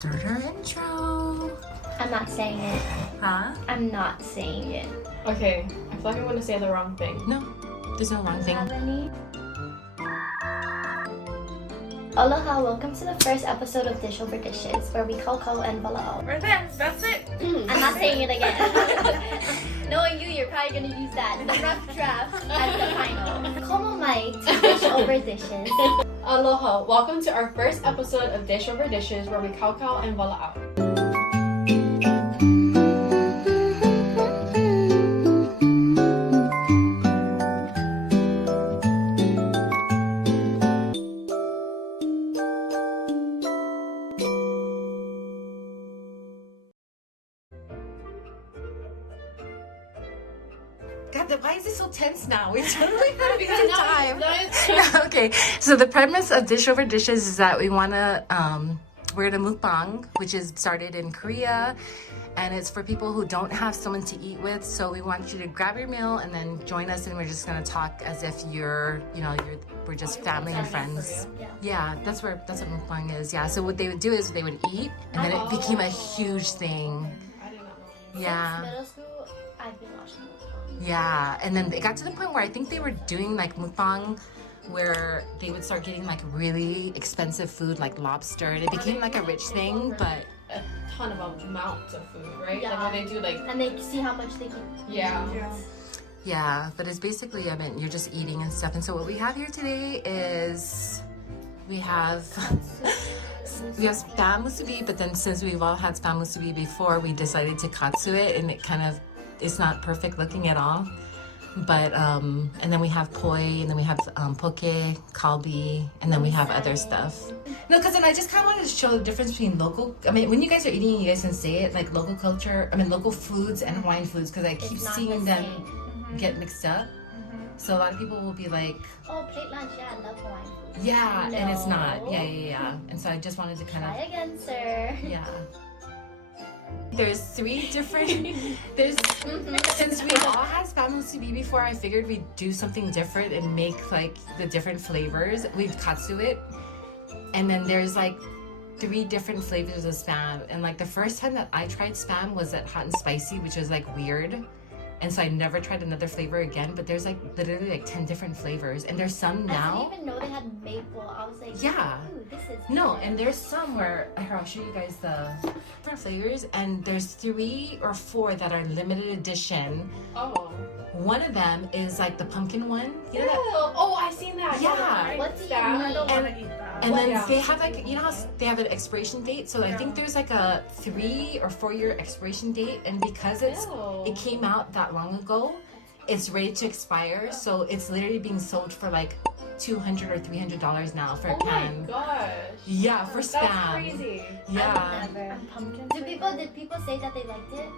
Start our intro. I'm not saying it. Huh? I'm not saying it. Okay, I feel like I'm gonna say the wrong thing. No, there's no wrong thing. Have any? Aloha, welcome to the first episode of Dish Over Dishes, where we call and walaʻau. Right there, that's it. I'm not saying it again. Knowing you, you're probably gonna use that, the rough draft, as the final. Como mai to Dish Over Dishes. Aloha, welcome to our first episode of Dish Over Dishes, where we kaukau and walaʻau. God, why is it so tense now? We totally had a Because good now time. Okay, so the premise of Dish Over Dishes is that we want to, we're at a Mukbang, which is started in Korea, and it's for people who don't have someone to eat with. So we want you to grab your meal and then join us, and we're just going to talk as if we're just family and friends. Yeah, that's what Mukbang is. Yeah, so what they would do is they would eat, and then it became a huge thing. I did not know. Yeah. Since middle school, I've been watching Mukbang. Yeah, and then it got to the point where I think they were doing like mukbang where they would start getting like really expensive food like lobster, and it became like a rich thing, but A ton of amounts of food, right? Yeah. Like when they do like, And they see how much they can eat. yeah, but it's basically, you're just eating and stuff. And so what we have here today is we have spam musubi, but then since we've all had spam musubi before, we decided to katsu it, and it's not perfect looking at all. But and then we have poi, and then we have poke, kalbi, and then we have other stuff. No, because then I just kind of wanted to show the difference between local. I mean, when you guys are eating, you guys can say it like local culture. I mean, local foods and Hawaiian foods, because I keep It's not seeing the them same. get mixed up. So a lot of people will be like, Oh, plate lunch, yeah, I love Hawaiian food. yeah, and it's not. No. Yeah. And so I just wanted to kind Try of, again, sir. yeah. There's three different. Since we all had spam musubi before, I figured we'd do something different and make like the different flavors. We'd katsu it, and then there's like 3 different flavors of spam. And like the first time that I tried spam was at Hot and Spicy, which was like weird. And so I never tried another flavor again, but there's like literally like 10 different flavors, and there's some I now. didn't even know they had maple. I was like, Yeah. ooh, this is No, different. and there's some where here I'll show you guys the different flavors, and there's 3 or 4 that are limited edition. oh. One of them is like the pumpkin one. You know that? Oh, I seen that. Yeah. What do you That- mean? I don't want to eat that. And then Yeah. they have like, you know how they have an expiration date? So I think there's like a 3 or 4 year expiration date, and because it came out that long ago, it's ready to expire. So it's literally being sold for like $200 or $300 now for a Oh my can. gosh. Yeah, for spam. That's crazy. Yeah. I would never. And pumpkin Did people say that they liked it?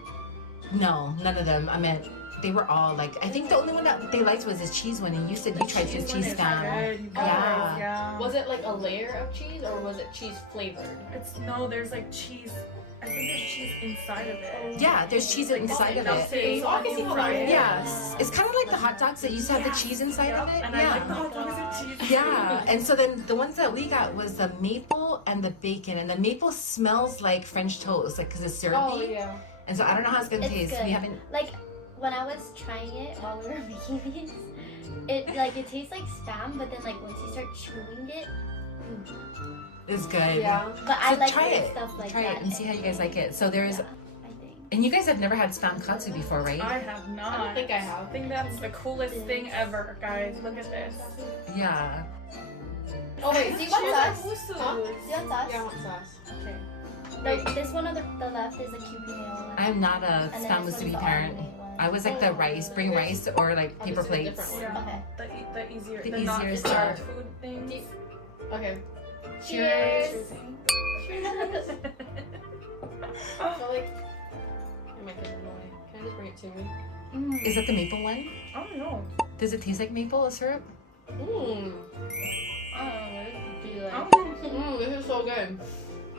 No, none of them. I mean, they were all like, I think the only one that they liked was the cheese one, and you said you tried some cheese spam. Yeah. Yeah. Was it like a layer of cheese, or was it cheese flavored? There's like cheese. I think there's cheese inside of it. Yeah, there's cheese inside of it. So I can fry it. Yes, it's kind of like the hot dogs that used to have the cheese inside of it. And I like the hot dogs and cheese. Yeah, and so then the ones that we got was the maple and the bacon, and the maple smells like French toast, like because it's syrupy. Oh yeah. And so I don't know how it's gonna It's taste. good. We haven't. Like when I was trying it while we were making these, it tastes like spam, but then like once you start chewing it, It's good. Yeah. but I So like try weird it. stuff like Try that. it and see how you guys like it. So there's, Yeah, I think. and you guys have never had spam katsu before, right? I have not. I don't think I have. I think that's the coolest thing ever, guys. Look at this. Yeah. Oh wait, Do you want sauce? Huh? Do you want sauce? Yeah, I want sauce. Okay. This one on the left is a Cupid nail one. I'm not a And then spam this one's musubi the parent. almond one. I was like the rice, bring rice or like I'll paper just do a plates. different one. Yeah. Okay. The easier, The the not easier starved stuff. food things. Okay. Cheers. So like, I might give it away. Can I just bring it to me? Mm. Is that the maple one? I don't know. Does it taste like maple syrup? Mmm. I don't know what it would be like. I don't know. Mmm, this is so good.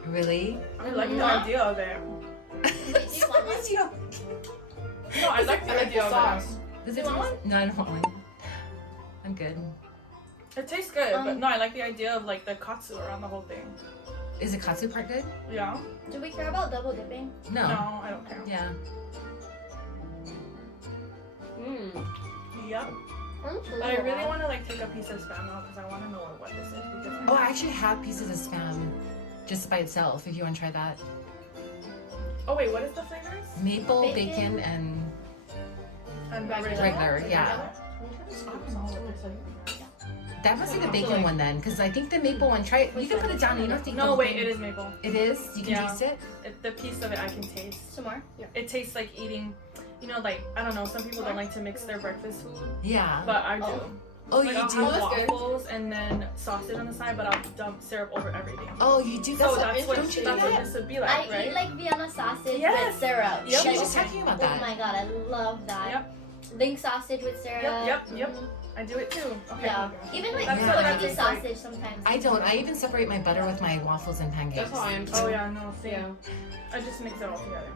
Really? I like the Huh? idea of it. Wait, do you want one? No, I like the I like idea the of sauce. Does You it want taste? No, I don't want one. I'm good. it. It tastes good, but no, I like the idea of like the katsu around the whole thing. Is the katsu part good? Yeah. Do we care about double dipping? No. No, I don't care. Yeah. Yep. But I really want to like take a piece of spam out because I want to know what this is. Because Oh, I actually have pieces of spam just by itself if you want to try that. Oh wait, what is the flavors? Maple, Bacon. bacon, and regular, yeah. That must be the bacon one then, because I think the maple one, try it. You can put it down, you don't think. No, wait, it is maple. It is? You can Yeah. taste it? The piece of it I can taste. Some more? It tastes like eating, you know, like, I don't know, some people don't like to mix their breakfast food, Yeah. but I do. Oh, Like, you I'll do? have that's good. waffles and then sausage on the side, but I'll dump syrup over everything. Oh, you do? So That's that's what, don't you do that's what that? this would be I like, right? eat like Vienna sausage Yes. with syrup. Yep. She was Like, just talking about oh that. my god, I love that. Yep. Link sausage with syrup. Yep. Mhm. I do it too. Okay. Yeah. Even like That's what buttery I think, sausage like- sometimes. I don't. I even separate my butter with my waffles and pancakes. That's how I am. Oh yeah, no, see. Yeah. I just mix it all together.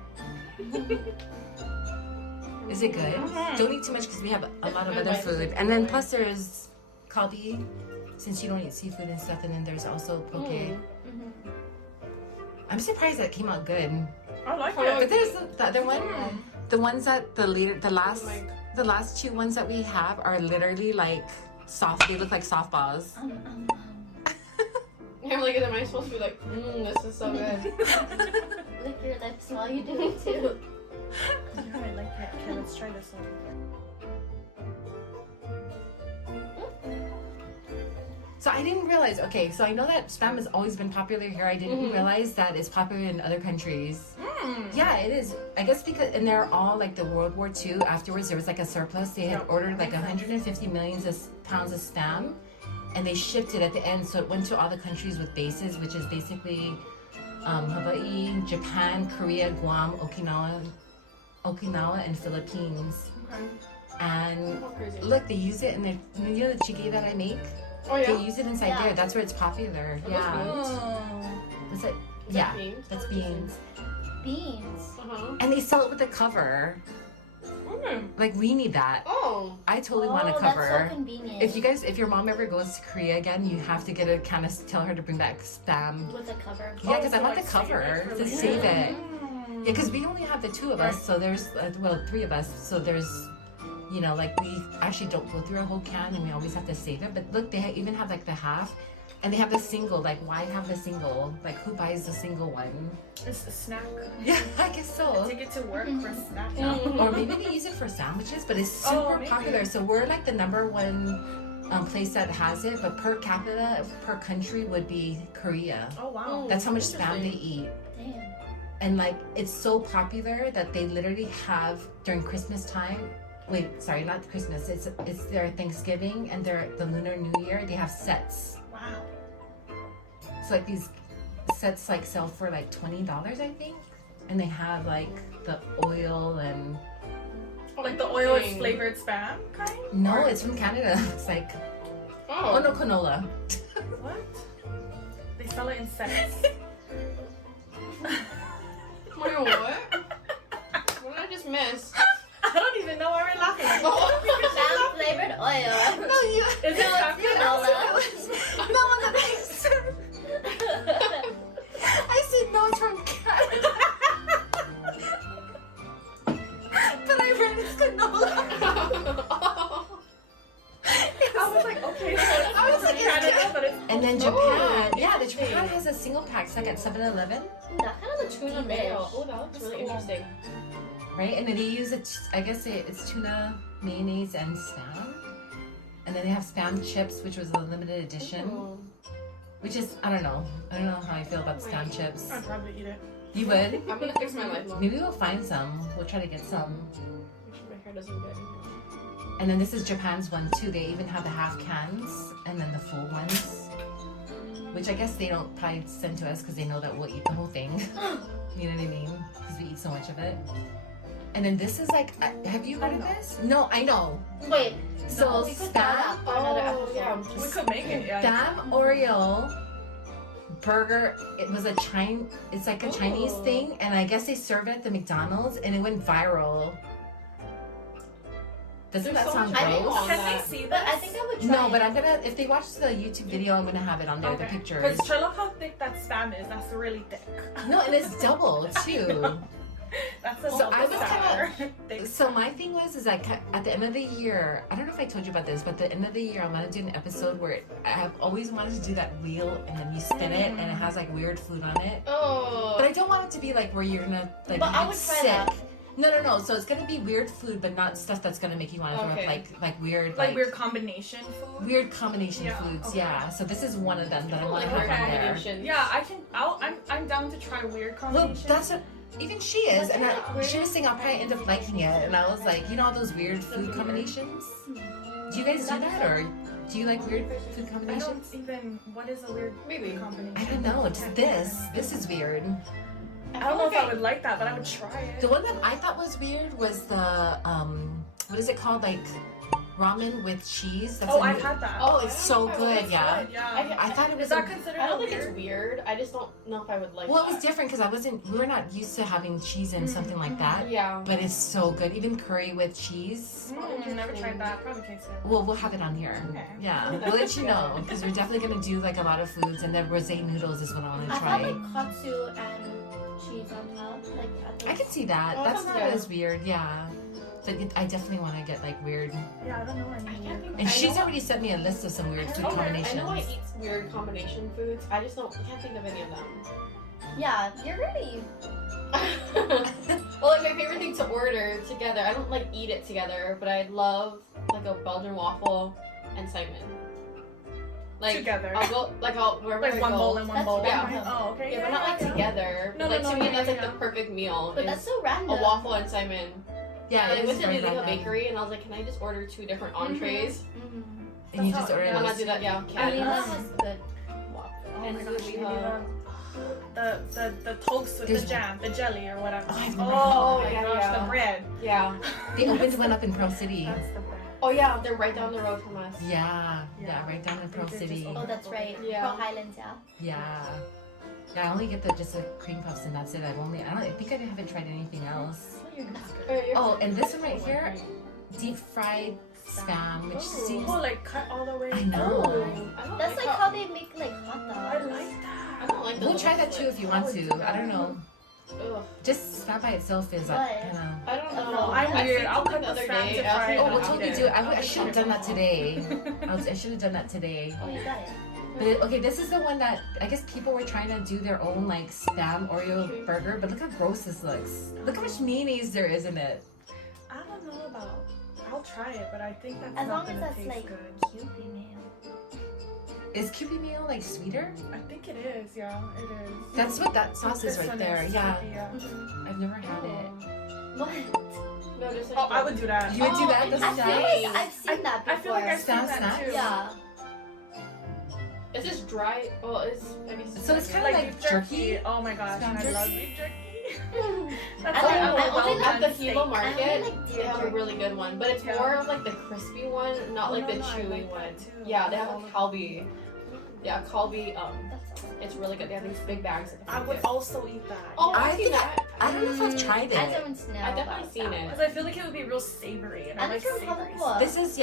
Is it good? Mhm. Don't eat too much because we have a lot of Good other bite. food. And then plus there's kalbi, since you don't eat seafood and stuff. And then there's also poke. Mm. Mhm. I'm surprised that came out good. I like Oh, But it. there's the other one. Mm. The ones that the Like, last two ones that we have are literally like soft. They look like softballs. I'm like, am I supposed to be like, this is so good? Lick your lips while you do it too. Yeah, I like it. Okay, let's try this one. So I didn't realize. Okay, so I know that spam has always been popular here. I didn't realize that it's popular in other countries. Yeah, it is. I guess because and they're all like the World War II. Afterwards, there was like a surplus. They had Yep. ordered like 150 million pounds of spam, and they shipped it at the end. So it went to all the countries with bases, which is basically Hawaii, Japan, Korea, Guam, Okinawa, and Philippines. Okay. And How crazy. look, they use it in the you know the chige that I make. Oh They yeah. use it inside Yeah. there. That's where it's popular. Are those Yeah. beans? Is it? Is Yeah. that beans? That's beans. Beans. And they sell it with a cover. Like we need that. Oh. I totally want a Oh, that's cover. so convenient. If your mom ever goes to Korea again, you have to get a kind of tell her to bring back spam. With a cover. Yeah, because I so, want like, the save it cover for to later. save it. Mm. Yeah, because we only have the two of us, so there's well 3 of us, so there's. You know, like we actually don't go through a whole can and we always have to save it. But look, they even have like the half and they have the single. Like, why have the single? Like, who buys the single one? It's a snack. Yeah, I guess so. Take it to work for a snack. Or maybe they use it for sandwiches, but it's Oh, super maybe. popular. So we're like the #1 place that has it, but per capita, per country would be Korea. Oh wow. That's how much spam they Interesting. eat. Damn. And like, it's so popular that they literally have during Christmas time. Wait, sorry, not Christmas. It's their Thanksgiving and the Lunar New Year. They have sets. Wow. So like these sets like sell for like $20, I think, and they have like the oil and Like the oil is Interesting. flavored spam kind? no, Or- it's from Canada. It's like Oh. no, canola. What? They sell it in sets. Wait, what? What did I just miss? I don't even know why we're laughing. Spam flavored oil. No, you. Is it spam canola. No, no, I said no. It's from Canada. But I read it's canola. I was like, okay. I was like, it's Canada, but it's And then Oh, Japan, yeah, the interesting. Japan has a single pack. It's like at 7-Eleven, That kind of looks Tuna delish. mayo. Oh, that looks really Cool. interesting. right? And then they use it. I guess it's tuna, mayonnaise, and spam. And then they have spam chips, which was a limited edition. Oh. Which is I don't know how I feel about spam chips. I'd probably eat it. You would? I'm gonna fix my life, Mom. Maybe we'll find some. We'll try to get some. Make sure my hair doesn't get. And then this is Japan's one too. They even have the half cans and then the full ones. Which I guess they don't probably send to us because they know that we'll eat the whole thing. You know what I mean? Because we eat so much of it. And then this is like, have you heard of this? No, I know. Wait. So no, we could try that for another Oh, episode. yeah. We could make it, yeah. Spam Oreo burger. It was it's like a Chinese Oh. thing, and I guess they serve it at the McDonald's, and it went viral. Doesn't There's that so sound much gross? mayo on Can that. they see this? But I think I would try No, it. but I'm gonna, if they watch the YouTube video, I'm gonna have it on there, the Because pictures. look how thick that spam is. That's really thick. No, and it's double too. That's a So I was sour. Thick. So my thing was, is like at the end of the year, I don't know if I told you about this, but at the end of the year, I want to do an episode where I have always wanted to do that wheel and then you spin it and it has like weird food on it. Oh. But I don't want it to be like where you're gonna like But I get would try sick. that. No. So it's gonna be weird food, but not stuff that's gonna make you want to throw up, Okay. like weird, Like weird combination food. weird combination Yeah, foods. okay. Yeah. So this is one of them that I I want to like have weird on there. combinations. Yeah, I can. I'm down to try weird Well, combinations. that's what even she is, What's and that weird- she was saying I'll probably end up liking it, and I was like, you know, all those weird food combinations. Do you guys do that, or do you like weird food I combinations? don't even. What is a weird Maybe. combination? I don't know. Just this. This is weird. I don't know if I would like that, but I would try it. The one that I thought was weird was the what is it called? Like ramen with cheese. That's Oh, a I've new- had that. Oh, it's so good. It's Yeah. good, yeah. I thought it Is was. that considered I don't weird? think it's weird. I just don't know if I would like Well, it that. was different because we were not used to having cheese in something like that. Yeah. But it's so good. Even curry with cheese. Never tried that. Probably taste it. Well, we'll have it on here. Okay. Yeah, we'll let you know because we're definitely gonna do like a lot of foods, and then rosé noodles is what I want to I've try. had like katsu and cheese on top. Like at I those- can see that. Oh, That's sounds not good. as weird. Yeah, but I definitely want to get like weird. Yeah, I don't know any I can't weird. think. And I she's know- already sent me a list of some weird food Okay, combinations. I know I eat weird combination foods. I just can't think of any of them. Yeah, you're really. Well, like my favorite thing to order together. I don't like eat it together, but I love like a Belgian waffle and Simon. Like Together. I'll wherever I Like one go. bowl and one That's bowl. random. Oh, okay. Yeah, but not like together. No, like no, to no, me, yeah, that's like yeah. the perfect meal. But is that's so a random. waffle and Simon. Yeah, And I it went is to very Liliha random. Bakery and I was like, can I just order 2 different entrees? Mm. And you That's just how- order And I'm not those. do that. Yeah, I can. mean, that was good. Oh And my gosh, Liliha. Liliha. The toast with There's- the jam, the jelly or whatever. Oh, I've never Oh had my that. gosh, Yeah. the bread. Yeah. They opened one up in Pearl City. That's the best. Oh yeah, they're right down the road from us. Yeah, Yeah. right down in Pearl They did City. just Oh, that's right. Yeah. Pearl Highlands, yeah. Yeah. Yeah, I only get just the cream puffs and that's it. I think I haven't tried anything else. Oh, and this one right here, deep fried spam, which Ooh. seems. Oh, like cut all the way. I know. I don't That's like how they make like hot I dogs. like that. I don't like We'll those try that ones, too like- if you want to. I don't know. Ugh. Just spam by itself is What? like kind of. I don't know. No, I'm I weird. seen I'll something cut the the other spam day. to I fry was it. Oh, like, we'll I'll totally eat do it. it. I should have done that today. I should have done that today. Oh, you got it. But okay, this is the one that I guess people were trying to do their own like spam Oreo burger, but look how gross this looks. Look how much mayonnaise there is in it. I don't know about. I'll try it, but I think that's As not long as gonna that's taste like good. Kewpie mayo. Is Kewpie meal like sweeter? I think it is. Yeah, it is. That's what that sauce is This right one there. is Yeah, Kewpie, yeah. Mhm. I've never had it. What? No, just like Oh, I would do that. You would do that? Oh, That's I feel nice. like I've seen that before. I feel like I've seen Spam that snacks? too. Yeah. It's just dry. Well, it's. I guess So it's dry. kinda Like like beef jerky? Oh my gosh, Spam I jerky? love beef jerky. That's I like like- a I only well At the done Hilo steak. Market, I only like they have a deer really good one, but it's Yeah. more of like the crispy one, not Oh, like no, the no, I chewy like one. that too. Yeah, they have All a of Calbee. Yeah, Calbee. That's all. It's really good. They have these big bags at the I would market. also eat that. Oh, I I've seen think that. I don't know if I've tried I it. don't know. I've definitely about seen that it. one. Because I feel like it would be real savory, and I And like it's from savory. Papua. This is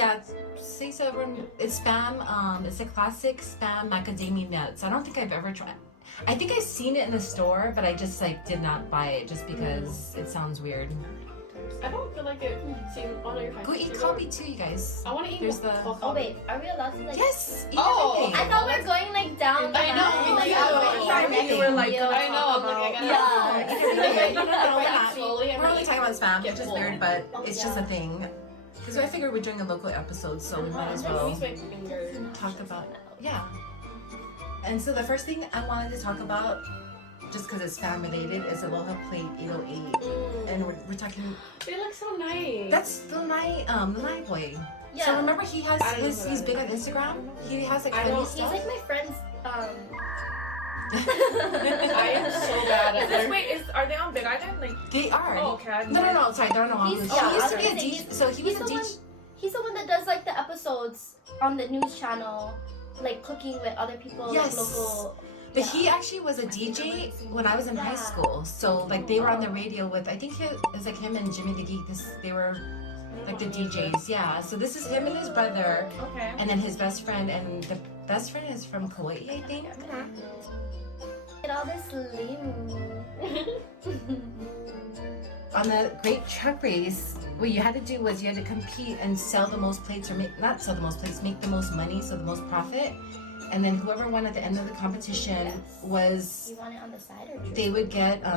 say so everyone. It's spam. It's a classic spam macadamia nuts. I don't think I've ever tried. I think I've seen it in the store, but I just like did not buy it just because it sounds weird. I don't feel like it. See, oh no, you're fine. Go eat You're Calbee too, you guys. I want to eat. There's the- Oh wait, are we allowed to like? Yes, eat Oh. everything. I thought we were going like down. the I know, line, me like, too. okay, I next you were like, video. I know. I'm like, I gotta. Yeah. No, we're Like, not. slowly, I'm We're only like, talking about spam, get which is full. weird, but Oh, it's yeah. just a thing. Because I figured we're doing a local episode, so we might as Let me well use my finger. talk about. Yeah. And so the first thing I wanted to talk about, just because it's spam related, is Aloha Plate 808. Mm. And we're talking. They look so nice. That's the night boy. Yeah. So remember he has I don't know his. who He's that big is. on Instagram. He has like I funny don't- He's stuff. like my friend's. I am so bad at it. Wait, are they on Big Island? Like, They are. oh, okay. No. Sorry, they're on He's- Oahu. yeah, He used to I be a was gonna DJ. say, So he was he's a the DJ. one. He's the one that does like the episodes on the news channel, like cooking with other people, Yes. like local. But he actually was a DJ when I was in high Yeah. school. So like they were on the radio with I think it was like him and Jimmy the Geek. They were like the DJs. Yeah. So this is him and his brother, Okay. and then his best friend, and the best friend is from Kuwait, I think. Look at all this limu. On the Great Truck Race, what you had to do was you had to compete and sell the most plates, or not sell the most plates, make the most money, so the most profit. And then whoever won at the end of the competition was, You want it on the side or they would get Maybe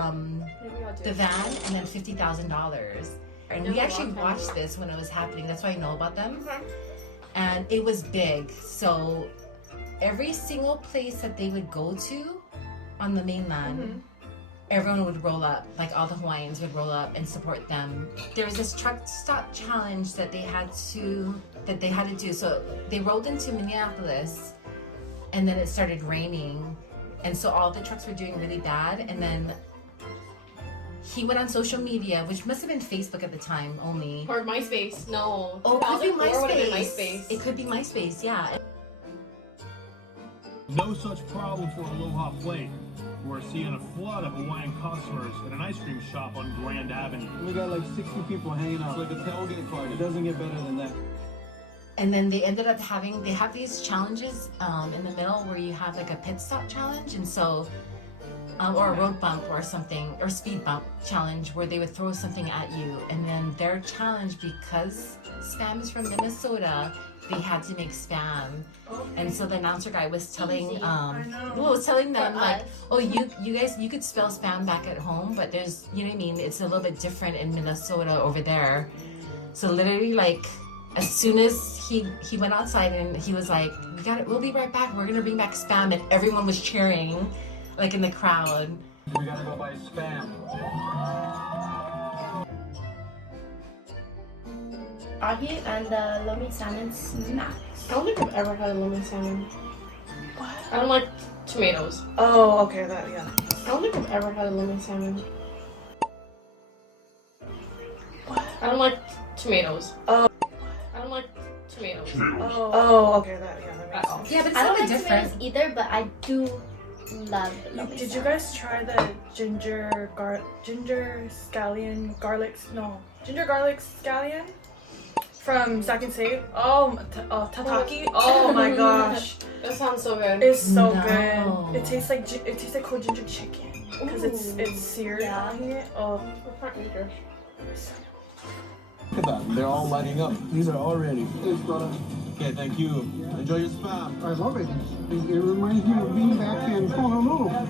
I'll do the it. van and then $50,000. And we Yeah, actually long time watched ago. this when it was happening. That's why I know about them. Okay. And it was big. So every single place that they would go to on the mainland, everyone would roll up. Like all the Hawaiians would roll up and support them. There was this truck stop challenge that they had to do. So they rolled into Minneapolis, and then it started raining, and so all the trucks were doing really bad. And then he went on social media, which must have been Facebook at the time only. Or MySpace. No. Oh, it could be 2004 would've been MySpace. It could be MySpace, yeah. No such problem for Aloha Plate. We're seeing a flood of Hawaiian customers at an ice cream shop on Grand Avenue. We got like 60 people hanging out. It's like a tailgate party. It doesn't get better than that. And then they ended up they have these challenges in the middle where you have like a pit stop challenge, and so, or a road bump or something, or speed bump challenge where they would throw something at you. And then their challenge, because Spam is from Minnesota, they had to make Spam. And so the announcer guy was telling, Easy. was telling them For like, us. oh, you guys, you could spell Spam back at home, but there's, you know what I mean? It's a little bit different in Minnesota over there. So literally, like, as soon as he went outside and he was like, we'll be right back. We're gonna bring back Spam, and everyone was cheering, like in the crowd. We gotta go buy Spam. Ahi and the lomi salmon snacks. I don't think I've ever had a lemon salmon. What? I don't like tomatoes. Oh, okay, that, yeah. I don't think I've ever had a lemon salmon. What? I don't like tomatoes. Oh. I don't like tomatoes. Oh, okay, that, yeah, that makes sense. Yeah, but it's I a don't little like bit different. tomatoes either, but I do love the lomi Did you salmon. guys try the ginger garlic scallion from Second Save? Oh, tataki. Oh my gosh, That sounds so good. it's so No. good. It tastes like whole ginger chicken because it's seared. Yeah. Ahi. Oh, Look at that. They're all lighting up. These are all ready. Thanks, brother. Okay, thank you. Enjoy your Spam. I love it. It reminds me of being back in Honolulu.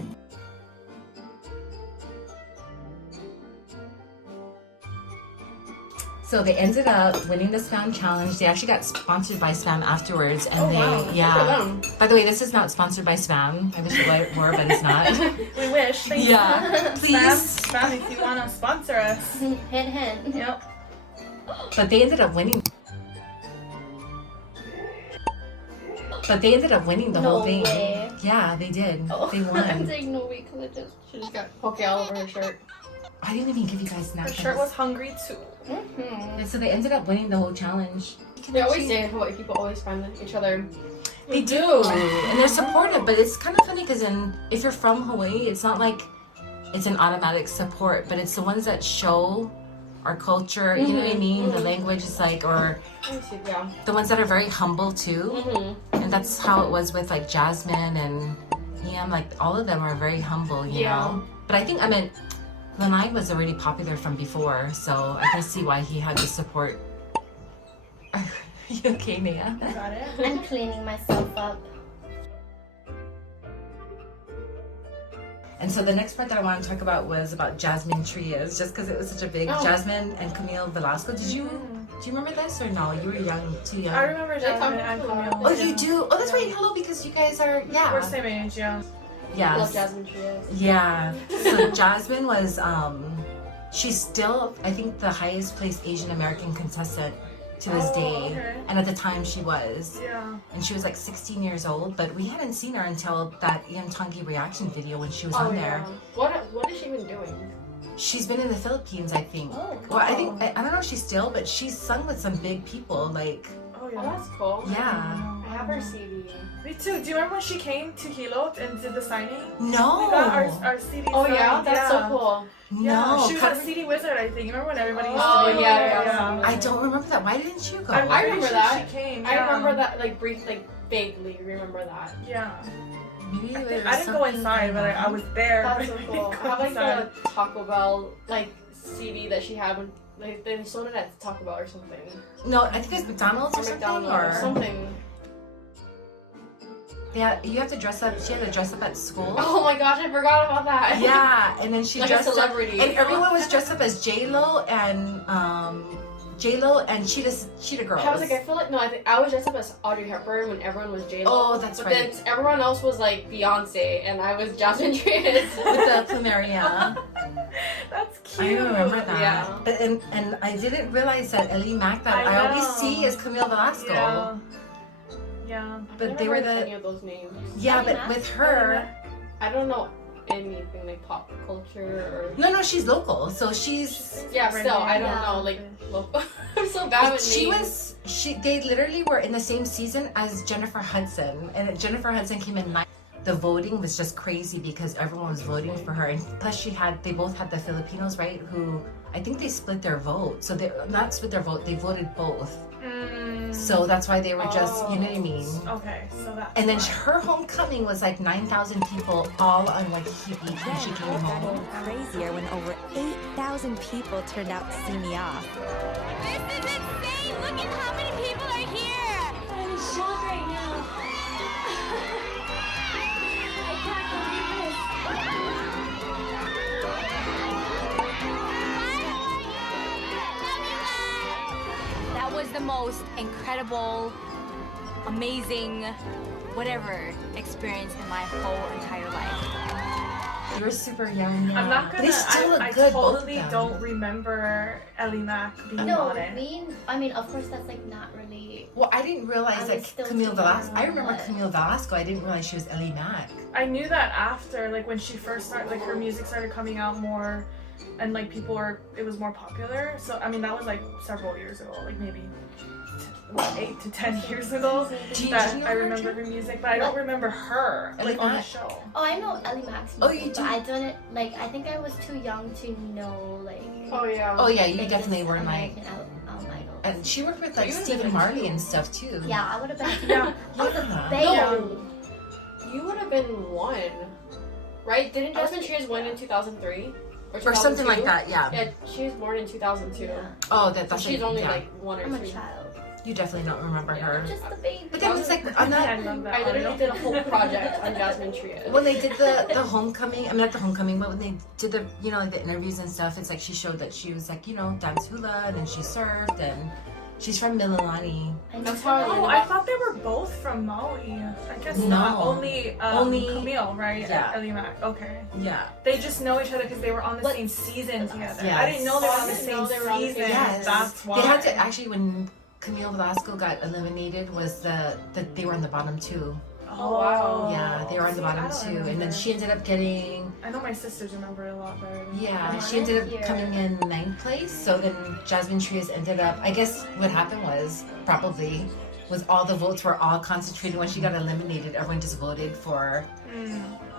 So they ended up winning the Spam challenge. They actually got sponsored by Spam afterwards, and Good for yeah. them. By the way, this is not sponsored by Spam. I wish it were, but it's not. we wish. Thanks. Yeah, please. Spam, if you wanna sponsor us. Hint, hint. Yep. But they ended up winning. The No whole thing. way. Yeah, they did. Oh. They I'm won. saying no way because She just got poke all over her shirt. I didn't even give you guys Her napkins. shirt was hungry too. Mm-hmm. And so they ended up winning the whole challenge. They always say in Hawaii people always find each other. They do, and they're supportive. But it's kind of funny because if you're from Hawaii, it's not like it's an automatic support, but it's the ones that show our culture. You know what I mean? The language is like, or Let me see, yeah. the ones that are very humble too. Mm-hmm. And that's how it was with like Jasmine and Ian. Like all of them are very humble, you Yeah. know. But I think Lanai was already popular from before, so I can see why he had to support. Are you okay, Nia? Got it. I'm cleaning myself up. And so the next part that I want to talk about was about Jasmine Trias, just because it was such a big Jasmine and Camile Velasco. Do you remember this or no? You were young, too young. I remember Jasmine and Camile. Oh, you do? Oh, that's right. Hello, because you guys are We're same age, yeah. Yes. Love Jasmine Trias. Yeah. So Jasmine was she's still, I think, the highest placed Asian American contestant to this day. Okay. And at the time she was. Yeah. And she was like 16 years old, but we hadn't seen her until that Tongi reaction video when she was on there. What is she even doing? She's been in the Philippines, I think. Oh, Well, I think, I don't know if she's still, but she's sung with some big people, like, Oh Oh, yeah. that's cool. yeah. I have her CD. Me too. Do you remember when she came to Hilo and did the signing? No. We got our CD Oh signed. yeah, that's so cool. Yeah, No. she was a CD wizard, I think. You remember when everybody used Oh, to be yeah, over there? yeah. I don't remember that. Why didn't you go? I'm I pretty remember sure that. She came. I yeah. remember that like vaguely remember that. Yeah. Maybe I it didn't was go something inside, but I was there. That's so but I cool. didn't I go have like inside. the Taco Bell like CD that she had when like they sold it at Taco Bell or something. No, I think it's McDonald's or Or something. McDonald's Or or something. yeah, you have to dress up. She had to dress up at school. Oh my gosh, I forgot about that. Yeah, and then she Like a dressed celebrity. up, and everyone was dressed up as J-Lo and Cheetah Girls. I was like, I feel like no, I think I was dressed up as Audrey Hepburn when everyone was J-Lo. Oh, that's but right. then everyone else was like Beyonce, and I was Jasmine Trias. With the plumeria. That's I cute. remember that. Yeah. But and I didn't realize that Eli-Mac that I I always know. see is Camile Velasco. Yeah. Yeah. But I've they never were heard the any of those names. yeah, but Eli-Mac? with her. I don't know anything like pop culture or. No, she's local, so she's. Yeah, still I don't Yeah. know like. Local. I'm so bad with names. They literally were in the same season as Jennifer Hudson, and Jennifer Hudson came in ninth. The voting was just crazy because everyone was voting for her, and plus they both had the Filipinos, right? Who I think they split their vote, so they not split their vote, they voted both. So that's why they were just, you know what I mean? Okay, so that's And then why. her homecoming was like 9,000 people, all on Waikiki Beach when she came Then it got home. even crazier when over 8,000 people turned out to see me off. This is insane! Look at how many people are here! I'm in shock right now. I can't believe this. That was the most incredible, amazing, whatever experience in my whole entire life. You were super young. I'm not gonna. They still look I good, both of totally them. don't remember Eli-Mac being No, on it. I mean, of course, that's like not really. Well, I didn't realize I was that still Camile too Velasco. I young, remember but- Camile Velasco. I didn't realize she was Eli-Mac. I knew that after, like when she first started, like her music started coming out more, and like it was more popular. So I mean, that was like several years ago, like maybe 8 to 10 years ago. Do you That know I her remember too? her music, but I don't remember her like on the Eli-Mac? show. Oh, I know Eli-Mac's music, Oh, you but do? I didn't like. I think I was too young to know like. Oh yeah. Oh yeah, you like, definitely this weren't like. American Idol. And she worked with like You would've Stephen been Marley two. and stuff too. Yeah, I would have been. Yeah. Look at that. Babe. No. You would have been one, right? Didn't Jasmine Trias win in 2003 Or something like 2002? that, yeah. Yeah, she was born in 2002. Yeah. Oh, So that's she's like, only yeah. like one or I'm a two. child. You definitely don't remember her. Just the baby. But then it's like on I that love that. I literally audio. did a whole project on Jasmine Trias. when they did the homecoming. I mean not the homecoming, but when they did the like the interviews and stuff. It's like she showed that she was like dance hula, and then she surfed, and she's from Mililani. That's how I Oh, learned I about. thought they were both from Maui. I guess No. not. Only Only- Camille, right? Yeah. Eli-Mac. Okay. Yeah. They just know each other because they were on the What- same season together. Yes. I didn't know they were Oh, I on the didn't same know they were on the same season. Yes. That's why. They had to actually when Camille Velasco got eliminated was the they were on the bottom two. Oh wow. Yeah, they were on the See, bottom I don't two, and then remember. she ended up getting. I know my sisters remember it a lot better. Than Yeah, Yeah. she ended up Here. coming in 9th place. So then Jasmine Trias ended up. I guess what happened was all the votes were all concentrated when she got eliminated. Everyone just voted for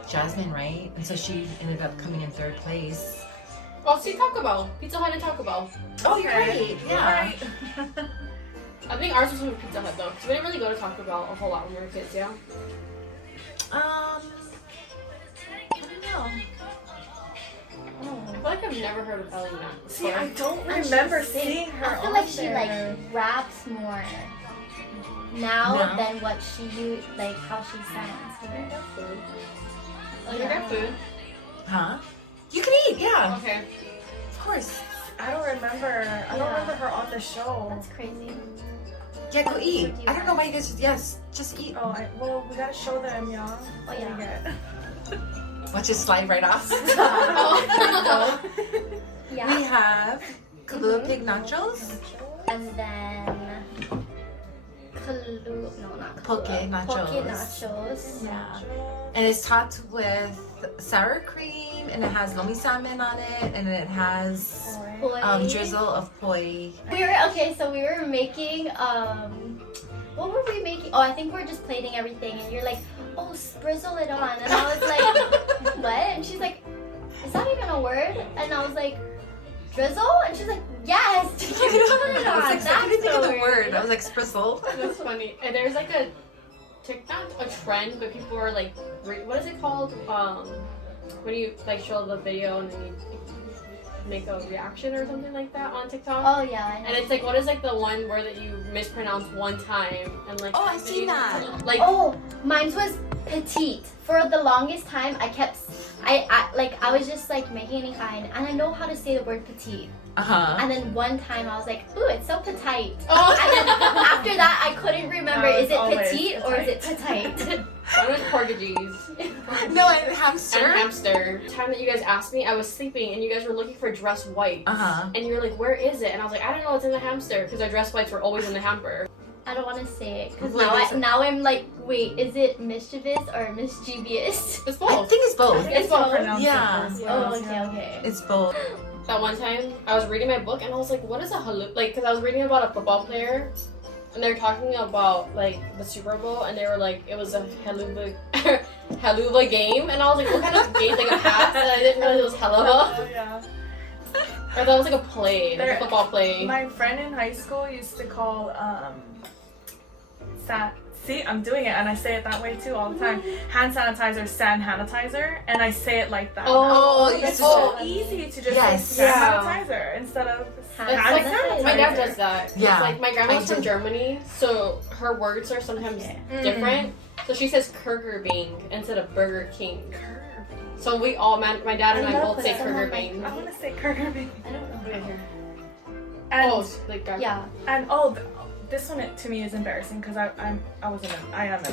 Jasmine, right? And so she ended up coming in 3rd place. Oh, see Taco Bell, Pizza Hut and Taco Bell. Oh, you're right. Yeah. Alright. I think ours was with Pizza Hut though, because we didn't really go to Taco Bell a whole lot when we were kids. Yeah. I don't know. I feel like I've never heard of Eli-Mac. See, I don't I'm remember just saying, seeing her I feel on like she there. like raps more now Now? than what she used, like how she sounds. You know? Food. Oh, You grab food. Huh? You can eat, yeah. Okay. Of course. I don't remember. I don't remember her on the show. That's crazy. Yeah, go eat. you I don't know why you guys just eat. Oh, well, we gotta show them, y'all. Oh, yeah. What we get. Watch it slide right off. Oh. We Yeah. have Kahlua pig nachos. And then not Poke Kahlua. nachos. Poke nachos. Yeah. And it's topped with sour cream, and it has lomi salmon on it, and it has Poi. drizzle of poi. We were okay, so we were making what were we making? Oh, I think we're just plating everything. And you're like, oh, sprizzle it on. And I was like, what? And she's like, is that even a word? And I was like, drizzle? And she's like, yes, put it on. I was like, I couldn't think of the word. weird. I was like, sprizzle. That's funny. And there's like a TikTok, a trend, but people are like, what is it called? When you like show the video and then you make a reaction or something like that on TikTok. Oh yeah, I know. And it's like, what is like the one word that you mispronounce one time and like? Oh, I seen that. Like, oh, mine was petite. For the longest time, I was just like making any kind, and I know how to say the word petite. And then one time I was like, ooh, it's so petite. Oh. And then after that, I couldn't remember, No, is it's it always petite or is it petite? Mine was Portuguese. No, and hamster. And hamster. The time that you guys asked me, I was sleeping and you guys were looking for dress white. And you were like, where is it? And I was like, I don't know, it's in the hamster, because our dress whites were always in the hamper. I don't want to say it because Wait, now I'm like, wait, is it mischievous or mischievous? It's I both. think it's both. It's both. Yeah. Oh, okay. It's both. That one time, I was reading my book and I was like, what is a haluva? Like, because I was reading about a football player and they were talking about like the Super Bowl and they were like, it was a haluva game. And I was like, what kind of game? Like a pass? And I didn't realize it was haluva. Oh, yeah. Or that was like a play, like a football play. My friend in high school used to call see, I'm doing it and I say it that way too all the time. Hand sanitizer, sand sanitizer, and I say it like that. Oh, It's so easy to just say sand sanitizer instead of hand Like, sanitizer. my dad does that. Yeah. It's like my grandma's from Germany, so her words are sometimes different. So she says Kurgerbing instead of Burger King. So we all, my dad and I both say Kurgerbing. I want to say Kurgerbing. I don't know. Right here. And, like Yeah. and this one to me is embarrassing because I am an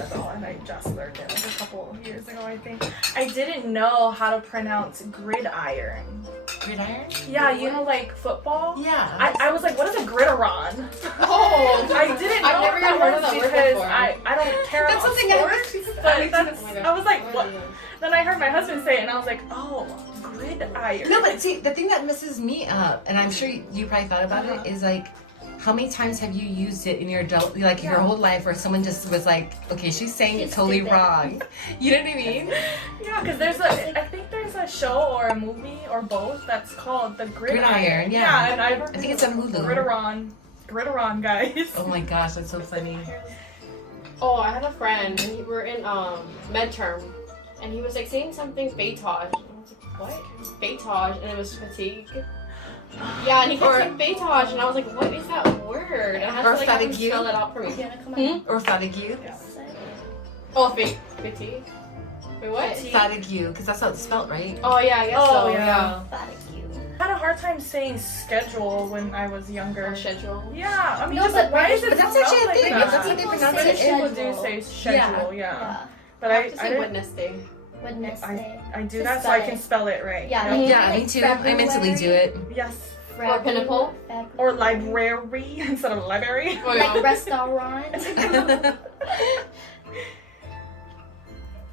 adult and I just learned it like a couple of years ago, I think. I didn't know how to pronounce gridiron. Gridiron? Yeah, you know, like football. Yeah. I was like, what is a gridiron? Oh, I didn't know I've never what that even heard of was that word because before. I don't care That's about something I sports. But that's, Oh my God. I was like, what? Then I heard my husband say it and I was like, oh, gridiron. No, but see, the thing that messes me up, and I'm sure you probably thought about it, is like, how many times have you used it in your adult, like your whole life, where someone just was like, okay, she's saying it totally wrong. You know what I mean? Yeah, because I think there's a show or a movie or both that's called The Gridiron, yeah. Yeah, and I think it's on Hulu. Gridiron, guys. Oh my gosh, that's so funny. Oh, I had a friend, and we were in midterm, and he was like saying something betage. I was like, what? Betage, and it was fatigue. Yeah, and he kept saying betage, and I was like, what is that word? And I had to like have him fatigue. spell it out for me. You wanna come on? Or fatigue. Oh, fatigue. Wait, what? Fatigue, because that's how it's spelled, right? Oh yeah, I guess so. yeah. Fatigue. I had a hard time saying schedule when I was younger. Schedule. Yeah, I mean, No, just but like, why is it But that's spelled actually a like thing. that? That's what they People pronounce say it in. People schedule. do say schedule, yeah. Yeah. But I I have to say didn't. Wednesday. Wednesday. I do To that so spell I it. can spell it right. Yeah, you know? Yeah, me too. I mentally do it. Yes. Or pinnacle. Or library instead of library. Oh, Like yeah. restaurant.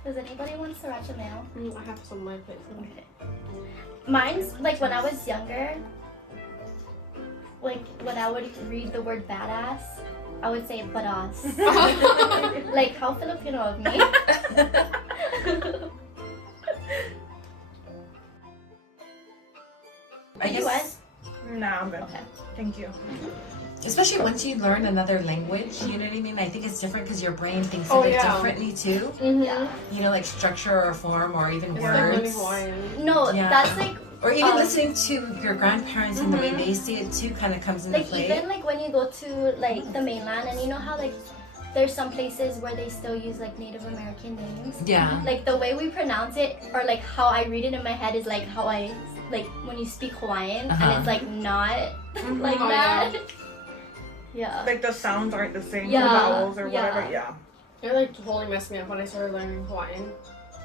Does anybody want sriracha mayo? I have some on my plate. Okay. Mine's like when I was younger, like when I would read the word badass, I would say badass. Like how Filipino of me. I You guess, No, I'm good. Okay. Thank you. especially once you learn another language, you know what I mean? I think it's different because your brain thinks Oh, of it yeah. differently too. Yeah. You know, like structure or form or even It's like learning words. Hawaiian. No, Yeah. that's like Or even listening to your grandparents and the way Mhm. they see it too kind of comes into like play. even like when you go to like the mainland and you know how like there's some places where they still use like Native American names. Yeah. Like the way we pronounce it or like how I read it in my head is like how I like when you speak Hawaiian and it's like not like Oh, that. Yeah. Like the sounds aren't the same, Yeah, the vowels or yeah. whatever. Yeah. It like totally messed me up when I started learning Hawaiian.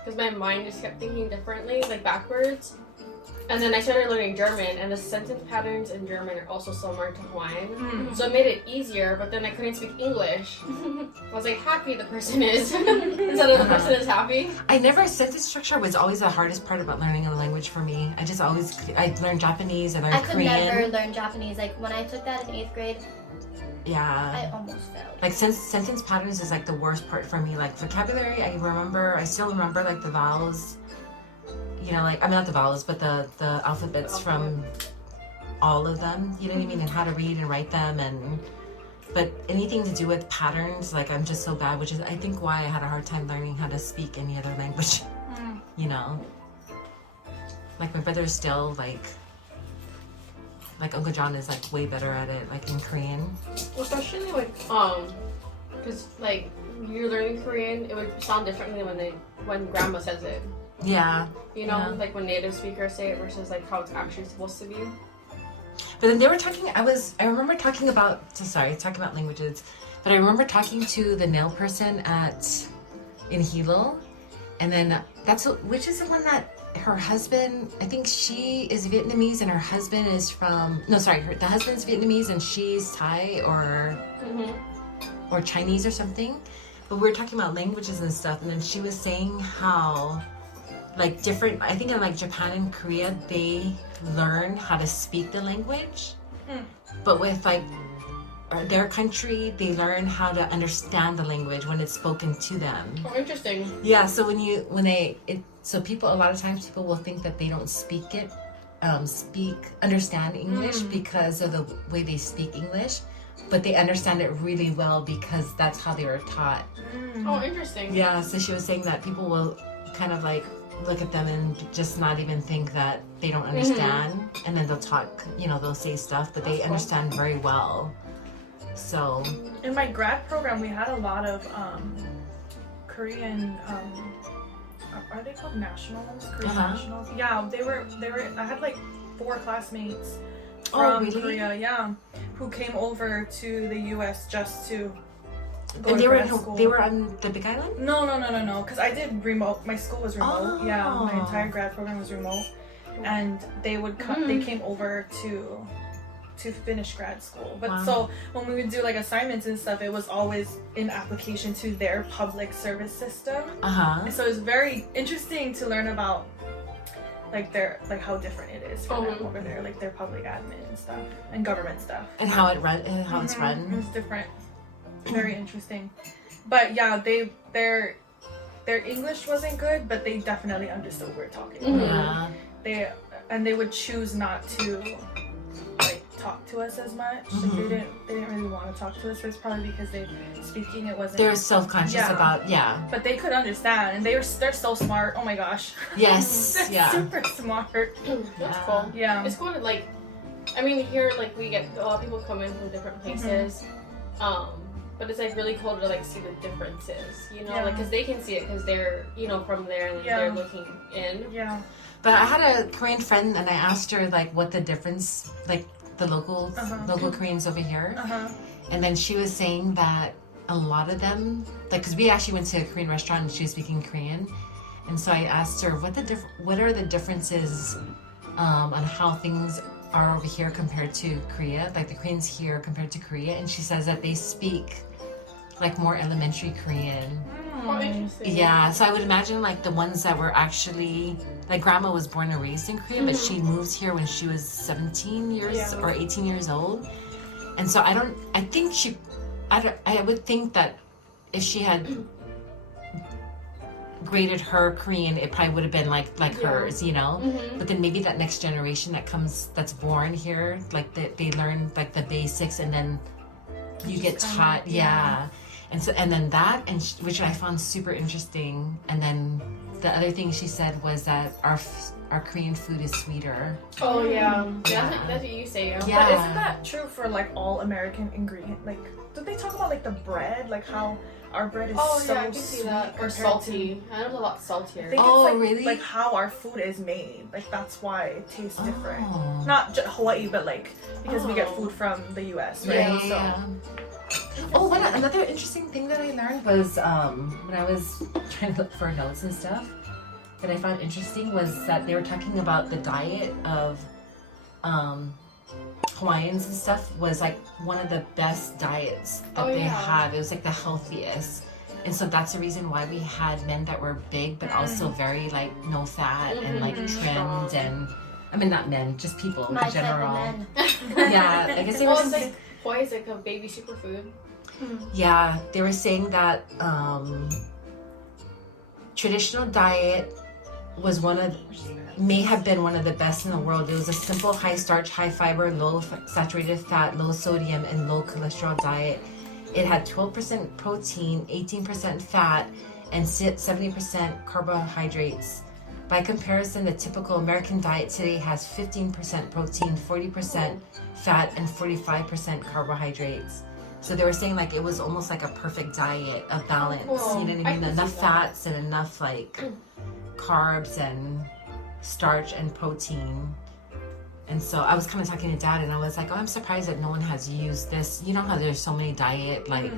Because my mind just kept thinking differently, like backwards. And then I started learning German, and the sentence patterns in German are also similar to Hawaiian. So it made it easier, but then I couldn't speak English. I was like, happy the person is, instead of the person is happy. Sentence structure was always the hardest part about learning a language for me. I learned Japanese, I learned I could Korean. never learn Japanese. Like when I took that in 8th grade, I almost failed. Like sentence patterns is like the worst part for me. Like vocabulary, I still remember like the vowels. You know, like I mean not the vowels, but the alphabets from all of them. You know what I mean, and how to read and write them, but anything to do with patterns, like I'm just so bad, which is I think why I had a hard time learning how to speak any other language. You know, like my brother's still like Uncle John is like way better at it, like in Korean. Well, especially like because like you're learning Korean, it would sound differently when grandma says it. Yeah. You know, like when native speakers say it versus like how it's actually supposed to be. But then they were talking. I remember talking about languages, but I remember talking to the nail person in Hilo, and then which is the one that her husband. I think she is Vietnamese and her husband is the husband's Vietnamese and she's Thai or Chinese or something. But we were talking about languages and stuff, and then she was saying how like different, I think in like Japan and Korea, they learn how to speak the language. But with like their country, they learn how to understand the language when it's spoken to them. Oh, interesting. Yeah, so so people, a lot of times people will think that they don't understand English because of the way they speak English, but they understand it really well because that's how they were taught. Oh, interesting. Yeah, so she was saying that people will kind of like look at them and just not even think that they don't understand, and then they'll talk, they'll say stuff, but they understand very well. So in my grad program, we had a lot of Korean. Are they called nationals? Korean nationals? Yeah, they were. I had like 4 classmates from Korea, yeah, who came over to the U.S. just to go to grad school. They were on the Big Island? No. Because I did remote. My school was remote. Yeah, my entire grad program was remote, and they would come. They came over to finish grad school. But so when we would do like assignments and stuff, it was always in application to their public service system. And so it's very interesting to learn about like how different it is for them over there, like their public admin and stuff and government stuff. And how it's run. It's different. Very interesting. But yeah, their English wasn't good, but they definitely understood what we were talking about. They would choose not to like talk to us as much. Like they didn't really want to talk to us, but it's probably because speaking it wasn't. They're self-conscious about But they could understand, and they're so smart. Oh my gosh. Yes. They're super smart. That's cool. Yeah. It's cool to like. I mean, here like we get a lot of people come in from different places. But it's like really cool to like see the differences, like because they can see it because they're from there and they're looking in. Yeah. But I had a Korean friend and I asked her like what the difference, like the local Koreans over here, and then she was saying that a lot of them, like, because we actually went to a Korean restaurant and she was speaking Korean, and so I asked her what are the differences on how things are over here compared to Korea, like the Koreans here compared to Korea, and she says that they speak like more elementary Korean. Oh, interesting. Yeah, so I would imagine like the ones that were actually, like grandma was born and raised in Korea, but she moved here when she was 17 years or 18 years old. And so I would think that if she had graded her Korean, it probably would have been like hers, But then maybe that next generation that's born here, like they learn like the basics, and then you get taught, and then that, which I found super interesting. And then the other thing she said was that our Korean food is sweeter. Oh yeah. That's what you say. Yeah. But isn't that true for like all American ingredient? Like, did they talk about like the bread, like how our bread is so I can see that. Or salty. I know it's a lot saltier. I think it's really? Like how our food is made. Like that's why it tastes different. Not just Hawaii, but like because we get food from the U.S. Right? Yeah. Another interesting thing that I learned was when I was trying to look for notes and stuff that I found interesting was that they were talking about the diet of Hawaiians and stuff was like one of the best diets that they have. It was like the healthiest. And so that's the reason why we had men that were big but also very like no fat and like trimmed, and I mean not men, just people in general. Men. Yeah, I guess they were like poi is like a baby superfood. Yeah, they were saying that traditional diet was may have been one of the best in the world. It was a simple, high starch, high fiber, low saturated fat, low sodium, and low cholesterol diet. It had 12% protein, 18% fat, and 70% carbohydrates. By comparison, the typical American diet today has 15% protein, 40% fat, and 45% carbohydrates. So they were saying like it was almost like a perfect diet of balance. Cool. You know what I mean? Enough fats and enough like carbs and starch and protein. And so I was kind of talking to Dad, and I was like, oh, I'm surprised that no one has used this. You know how there's so many diet, like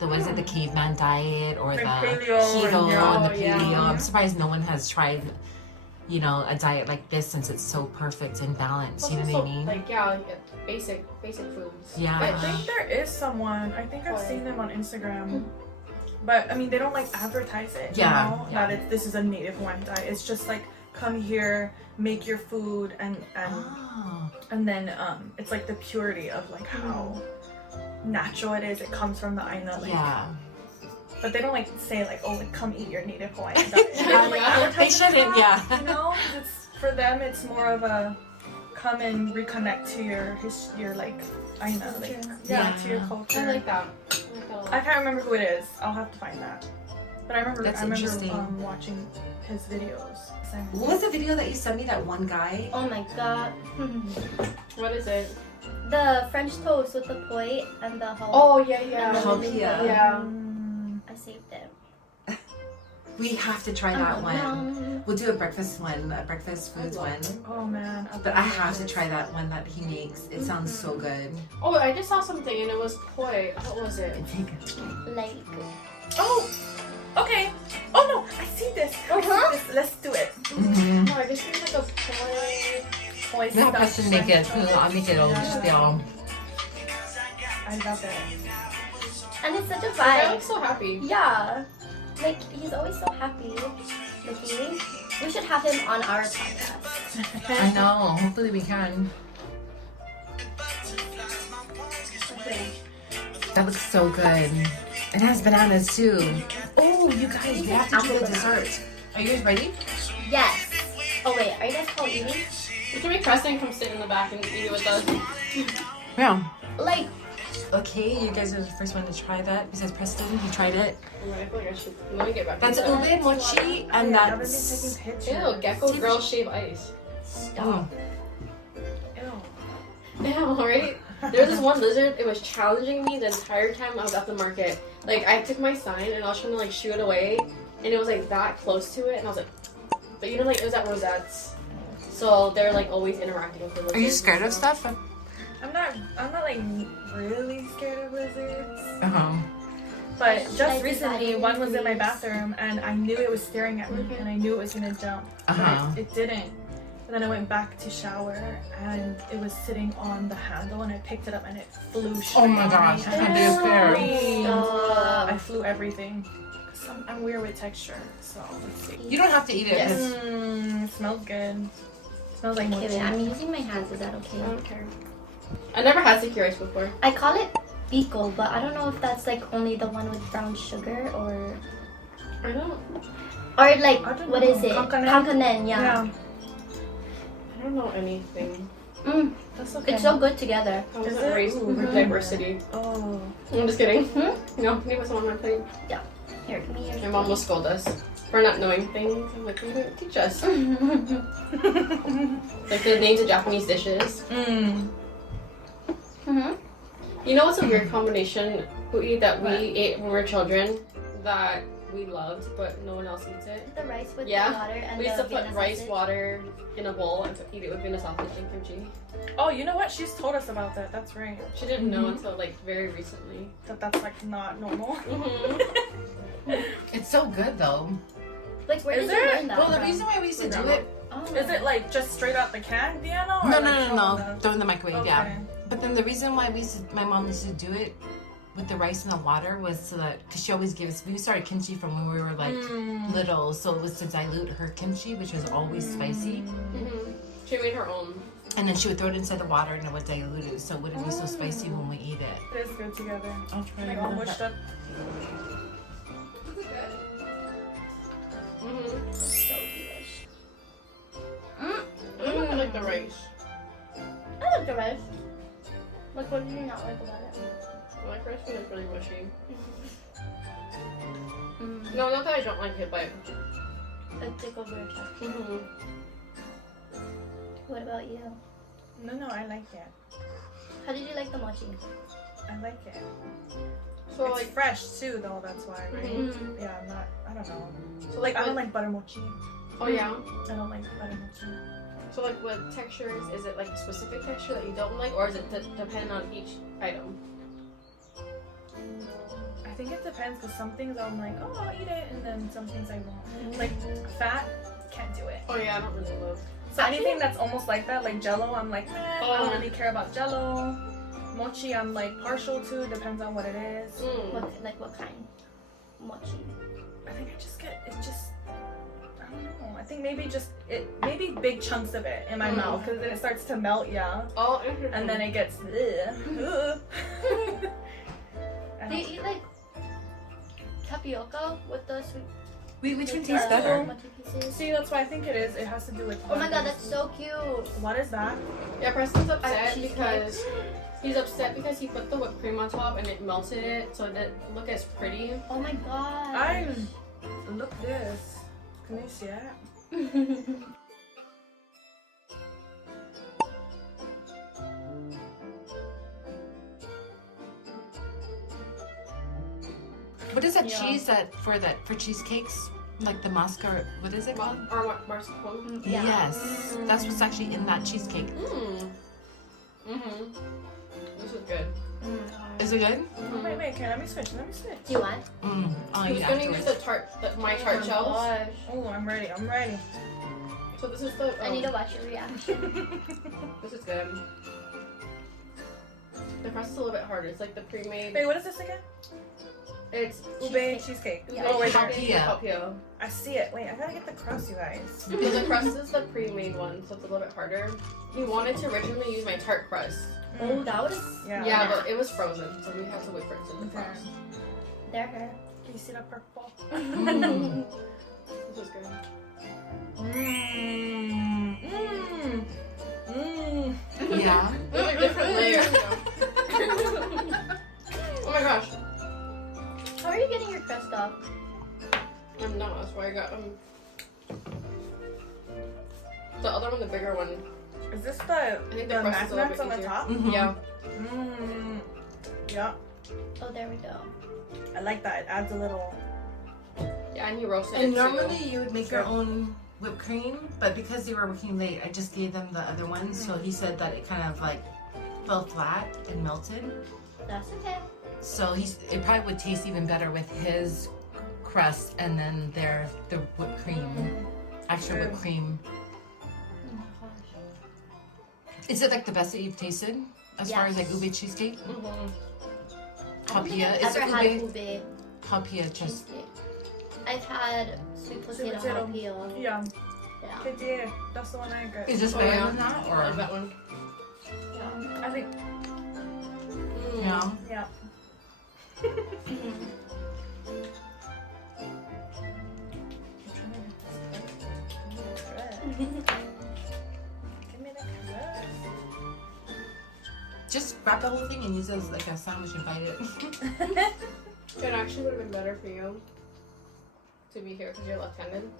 the caveman diet or Like the paleo keto and the yeah. paleo. I'm surprised no one has tried, you know, a diet like this since it's so perfect and balanced. You know what I mean? Like basic foods. Yeah. I think there is someone. I think I've seen them on Instagram. But I mean, they don't like advertise it. Yeah. You know? That this is a native Hawaiian diet. It's just like come here, make your food, and then it's like the purity of like how natural it is. It comes from the aina. Like, Yeah. But they don't like say like, oh, like come eat your native Hawaiian diet. They don't like advertise They it shouldn't, that, yeah. You know, it's for them. It's more of a come and reconnect to your like aina, like to your culture. I like that. I can't remember who it is. I'll have to find that. But I remember interesting. watching his videos. What was the video that you sent me? That one guy? Oh my god. What is it? The French toast with the poi and the hao. Oh yeah. And the Halpia. Yeah. I saved it. We have to try that one. We'll do a breakfast foods one. Oh man. But I have to try that one that he makes. It sounds so good. Oh, I just saw something and it was poi. What was it? Like. Oh. Okay. Oh no, I see this. I see this. Let's do it. Mm-hmm. Oh, I just need like a poi. No person make it. I'll make it all just y'all. I love it. And it's such a I vibe. look so happy. Yeah. Like, he's always so happy. Looking. We should have him on our podcast. I know. Hopefully we can. Okay. That looks so good. It has bananas too. Oh, you guys, we have to do the dessert. Are you guys ready? Yes. Oh wait, are you guys all eating? We can make Preston come sit in the back and eat it with us. Yeah. Like, Okay, you guys are the first one to try that. Besides Preston, you tried it. I feel like I should. Let me get back. That's to that. ube mochi, and I've been that's taking pictures. Ew, gecko girl shave ice. stop. Ew. Ew, right? There was this one lizard, it was challenging me the entire time I was at the market. Like, I took my sign and I was trying to like shoo it away, and it was like that close to it, and I was like, but you know, like it was at Rosette's. So they're like always interacting with the lizards. Are you scared of stuff? I'm not like really scared of lizards. But Like just recently, that one was in my is- bathroom and I knew it was staring at me and I knew it was gonna jump. But it didn't. And then I went back to shower and it was sitting on the handle and I picked it up and it flew straight Oh my at gosh, me. I And can't be scared. screamed. Stop. I flew everything. 'Cause I'm weird with texture, so let's see. You don't have to eat it. Yes. It smells good. Smells like Okay, mochi. wait, I'm using my hands. Is that okay? I don't care. I never had sticky rice before. I call it pico, but I don't know if that's like only the one with brown sugar or I don't like I don't what know. is it? Kankanen? Kankanen, yeah. I don't know anything. Mm, That's okay. it's so good together. I Is wasn't it? raised with diversity. Oh. I'm just kidding. Hmm? No, me with someone on my plate. Here, give me your My mom will scold us for not knowing things. I'm like, you didn't teach us. Like the names of Japanese dishes. Mm-hmm. You know what's a weird combination that we ate when we were children that we loved, but no one else eats it? The rice with Yeah. the water and We used the to put Vienna rice, sausage. water in a bowl and eat it with Vienna sausage and kimchi. Oh, you know what? She's told us about that. That's right. She didn't know until like very recently. That's like not normal. It's so good though. Like, where Is did you it? learn that Well, the from? reason why we used to do Grandma. it. Oh. Is it like just straight out the can, Vienna? or No, like no. from Throw in the microwave, Okay. yeah. But then the reason why my mom used to do it with the rice and the water was so that, because she always gives, we started kimchi from when we were like little, so it was to dilute her kimchi, which was always spicy. She made her own. And then she would throw it inside the water and it would dilute it, so it wouldn't be so spicy when we eat it. It is good together. I'll try Like it. all mushed up. Mm-hmm. So delish. I like the rice. I like the rice. Like, what do you not like about it? I like rice when it's really mushy. No, not that I don't like it, but It tickles your chest. mm-hmm. What about you? No, I like it. How did you like the mochi? I like it. So It's like, fresh too, though. That's why, right? Mm. Yeah, I'm not. I don't know. so Like I don't like butter mochi. Oh yeah. I don't like butter mochi. So like, what textures? Is it like a specific texture that you don't like, or is it depend on each item? I think it depends because some things I'm like, oh, I'll eat it, and then some things I won't. Like fat, can't do it. Oh yeah, I don't really love. So anything that's almost like that, like Jello, I'm like, I don't really care about Jello. Mochi, I'm like partial to. Depends on what it is. What kind? Mochi. I think I just get it. Just I don't know. I think maybe big chunks of it in my mouth because then it starts to melt. Yeah. Oh, interesting. And then it gets. Ugh. Do you eat like tapioca with the sweet? Which one tastes better? Mochi pieces? See, that's why I think it is. It has to do with. Oh my god, that's so cute. What is that? Yeah, Preston's upset cheesecake. because he's upset because he put the whipped cream on top and it melted it, so it didn't look as pretty. Oh my god. Look this. Can you see it? What is that cheese for cheesecakes? Like the mascar, what is it called? Or what, mascarpone? Yeah. Yes, that's what's actually in that cheesecake. This is good. Is it good? Wait, okay, let me switch. Do you want? I'll He's eat gonna use afterwards. my tart shells. Gosh. Oh, I'm ready. So this is the. I need to watch your reaction. This is good. The crust is a little bit harder. It's like the pre-made. Wait, what is this again? It's Ube cheesecake. Yeah. Oh, wait, Hapia. I see it. Wait, I gotta get the crust, you guys. So the crust is the pre-made one, so it's a little bit harder. He wanted to originally use my tart crust. Oh, that was. Yeah, but it was frozen, so we had to wait for it to defrost. They're her. Can you see that purple? This is good. Yeah. They're like different layers. Oh my gosh. How are you getting your crust off? I'm not, that's why I got the other one, the bigger one. Is this I think the crust is a little magnets bit on the easier. top? Yeah. Yeah. Oh, there we go. I like that. It adds a little. Yeah, and you roasted it And too. normally you would make your own whipped cream, but because they were working late, I just gave them the other one. So he said that it kind of like fell flat and melted. That's okay. So it probably would taste even better with his crust and then the whipped cream, extra whipped cream. Oh my gosh. Is it like the best that you've tasted as far as like ube cheesecake? Hapia. Is I've never had it ube Hapia just? cheesecake. I've had sweet potato jalapeno. Yeah. Yeah. Good deal. That's the one I got. Is this better than that I or? like that one. Yeah. I think. Yeah. Yeah. Give me the crust. Just grab the whole thing and use it as like a sandwich and bite it. It actually would have been better for you to be here because you're left-handed.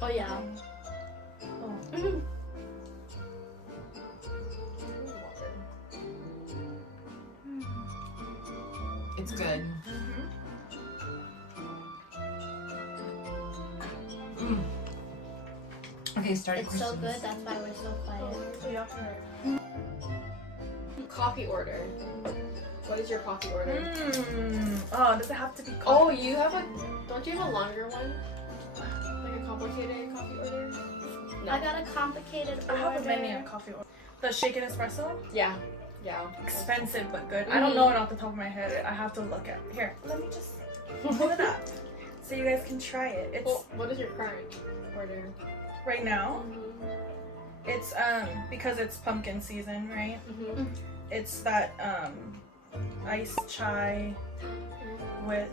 Oh yeah. Oh. It's good. Okay, start your It's so questions. good. That's why we're so quiet. Yeah. Coffee order. What is your coffee order? Oh, does it have to be coffee? Oh, you have don't you have a longer one? Like a complicated coffee order? No. I got a complicated order. I have a menu of coffee order. The shaken espresso? Yeah. Yeah. Expensive but good. I don't know it off the top of my head. I have to look at. Here, let me just pull it up so you guys can try it. It's Well, what is your current order? right now. It's because it's pumpkin season, right? Mm-hmm. It's that iced chai with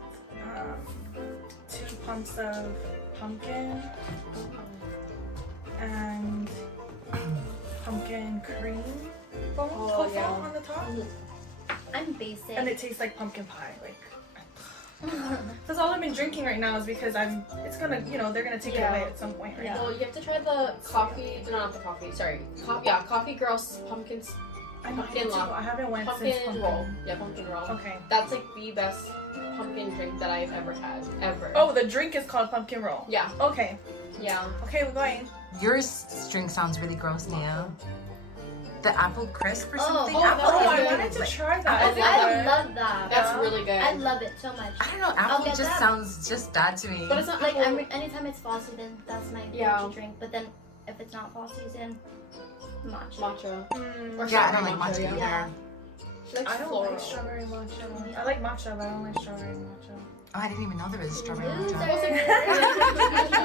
2 pumps of pumpkin and pumpkin cream foam on the top. I'm basic. And it tastes like pumpkin pie. Like that's all I've been drinking right now is because it's gonna, they're gonna take it away at some point, right? Yeah. Well, you have to try the coffee, no, not the coffee, sorry. Coffee Girls pumpkin I latte. haven't went Pumpkin since pumpkin roll. Yeah, pumpkin roll. Okay. That's like the best pumpkin drink that I've ever had. Ever. Oh, the drink is called pumpkin roll. Yeah. Okay. Yeah. Okay, we're going. Your drink sounds really gross, Nia. The apple crisp or something? oh, apple Oh, I good. wanted to try that. I love that. That's really good. I love it so much. I don't know, I'll apple get just that. sounds just bad to me. But it's not Like apple. anytime it's fall season, that's my Yeah. go-to drink. But then if it's not fall season, matcha. Matcha. Or Yeah, I don't strawberry like matcha yeah. either. Yeah. She likes I don't floral. like strawberry matcha. I like matcha, but I don't like strawberry matcha. Oh, I didn't even know there was a strawberry Loser. matcha.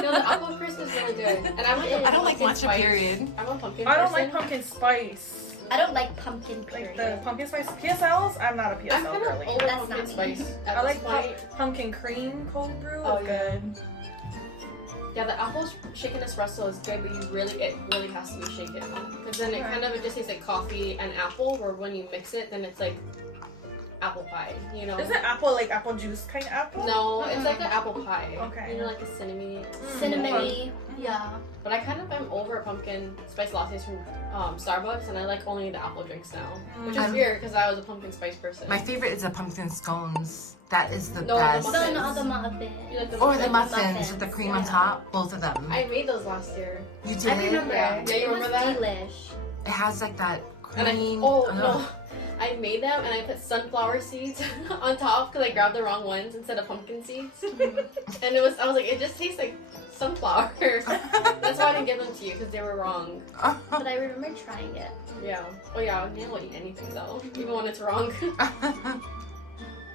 No, the apple crisp is really good. And I don't like pumpkin matcha, spice. period. I'm a pumpkin I don't person. like pumpkin spice. I don't like pumpkin Like period. the pumpkin spice PSLs, I'm not a I'm PSL kind of girly. over That's pumpkin not me. spice at I this like point. pumpkin cream cold brew. Oh, is yeah. good. Yeah, the apple shaken espresso is good, but it really has to be shaken. Because then it kind of just tastes like coffee and apple, where when you mix it, then it's like apple pie, Is it apple juice kind of apple? No, it's like an apple pie. Okay. Like a cinnamon. Cinnamony. Yeah. But I kind of am over pumpkin spice lattes from Starbucks, and I like only the apple drinks now. Which is weird, because I was a pumpkin spice person. My favorite is the pumpkin scones. That is the No, the best. muffins. No, the muffin. You like the Or the muffins? muffins with the cream on top. Both of them. I made those last year. You did? I remember. Yeah, you remember it was that? delish. It has like that And cream. no. I made them and I put sunflower seeds on top because I grabbed the wrong ones instead of pumpkin seeds. And I was like, it just tastes like sunflower. That's why I didn't give them to you, because they were wrong. But I remember trying it. Yeah. Oh yeah, I will eat anything though, even when it's wrong.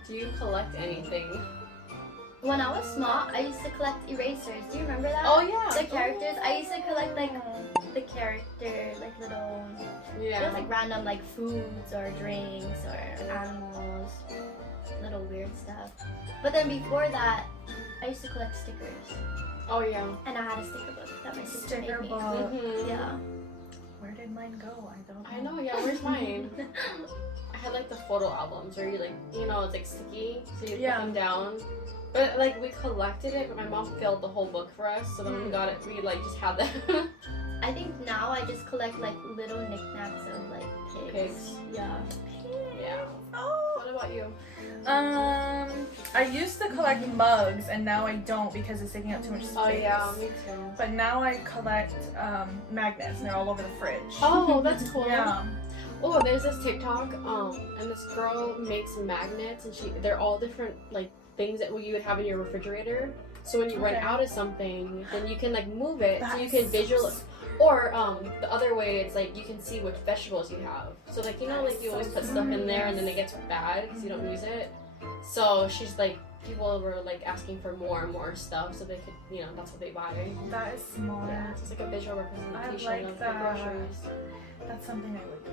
Do you collect anything? When I was small, I used to collect erasers. Do you remember that? Oh yeah. The characters. I used to collect like the character, like little, Yeah. just like random like foods or drinks or animals, little weird stuff. But then before that, I used to collect stickers, Oh yeah. and I had a sticker book that my sister Sticker made me. book. Mhm. Yeah. Where did mine go? I don't know. I know. Yeah. Where's mine? I had like the photo albums where you like, it's like sticky, so you put them down. But like we collected it, but my mom filled the whole book for us. So then when we got it, we like just had them. I think now I just collect like little knickknacks of like pigs. Pigs. Yeah. Yeah. Oh. What about you? I used to collect mugs, and now I don't because it's taking up too much space. Oh yeah, me too. But now I collect magnets, and they're all over the fridge. Oh, that's cool. Yeah. Oh, there's this TikTok, and this girl makes magnets, and they're all different like things that you would have in your refrigerator. So when you run out of something, then you can like move it, so you can visualize. Or the other way, it's like you can see which vegetables you have. So like like you always put stuff in there and then it gets bad because you don't use it. So she's like, people were like asking for more and more stuff, so they could, that's what they buy. That is smart. Yeah, it's just like a visual representation I like of that. the groceries. That's something I would do.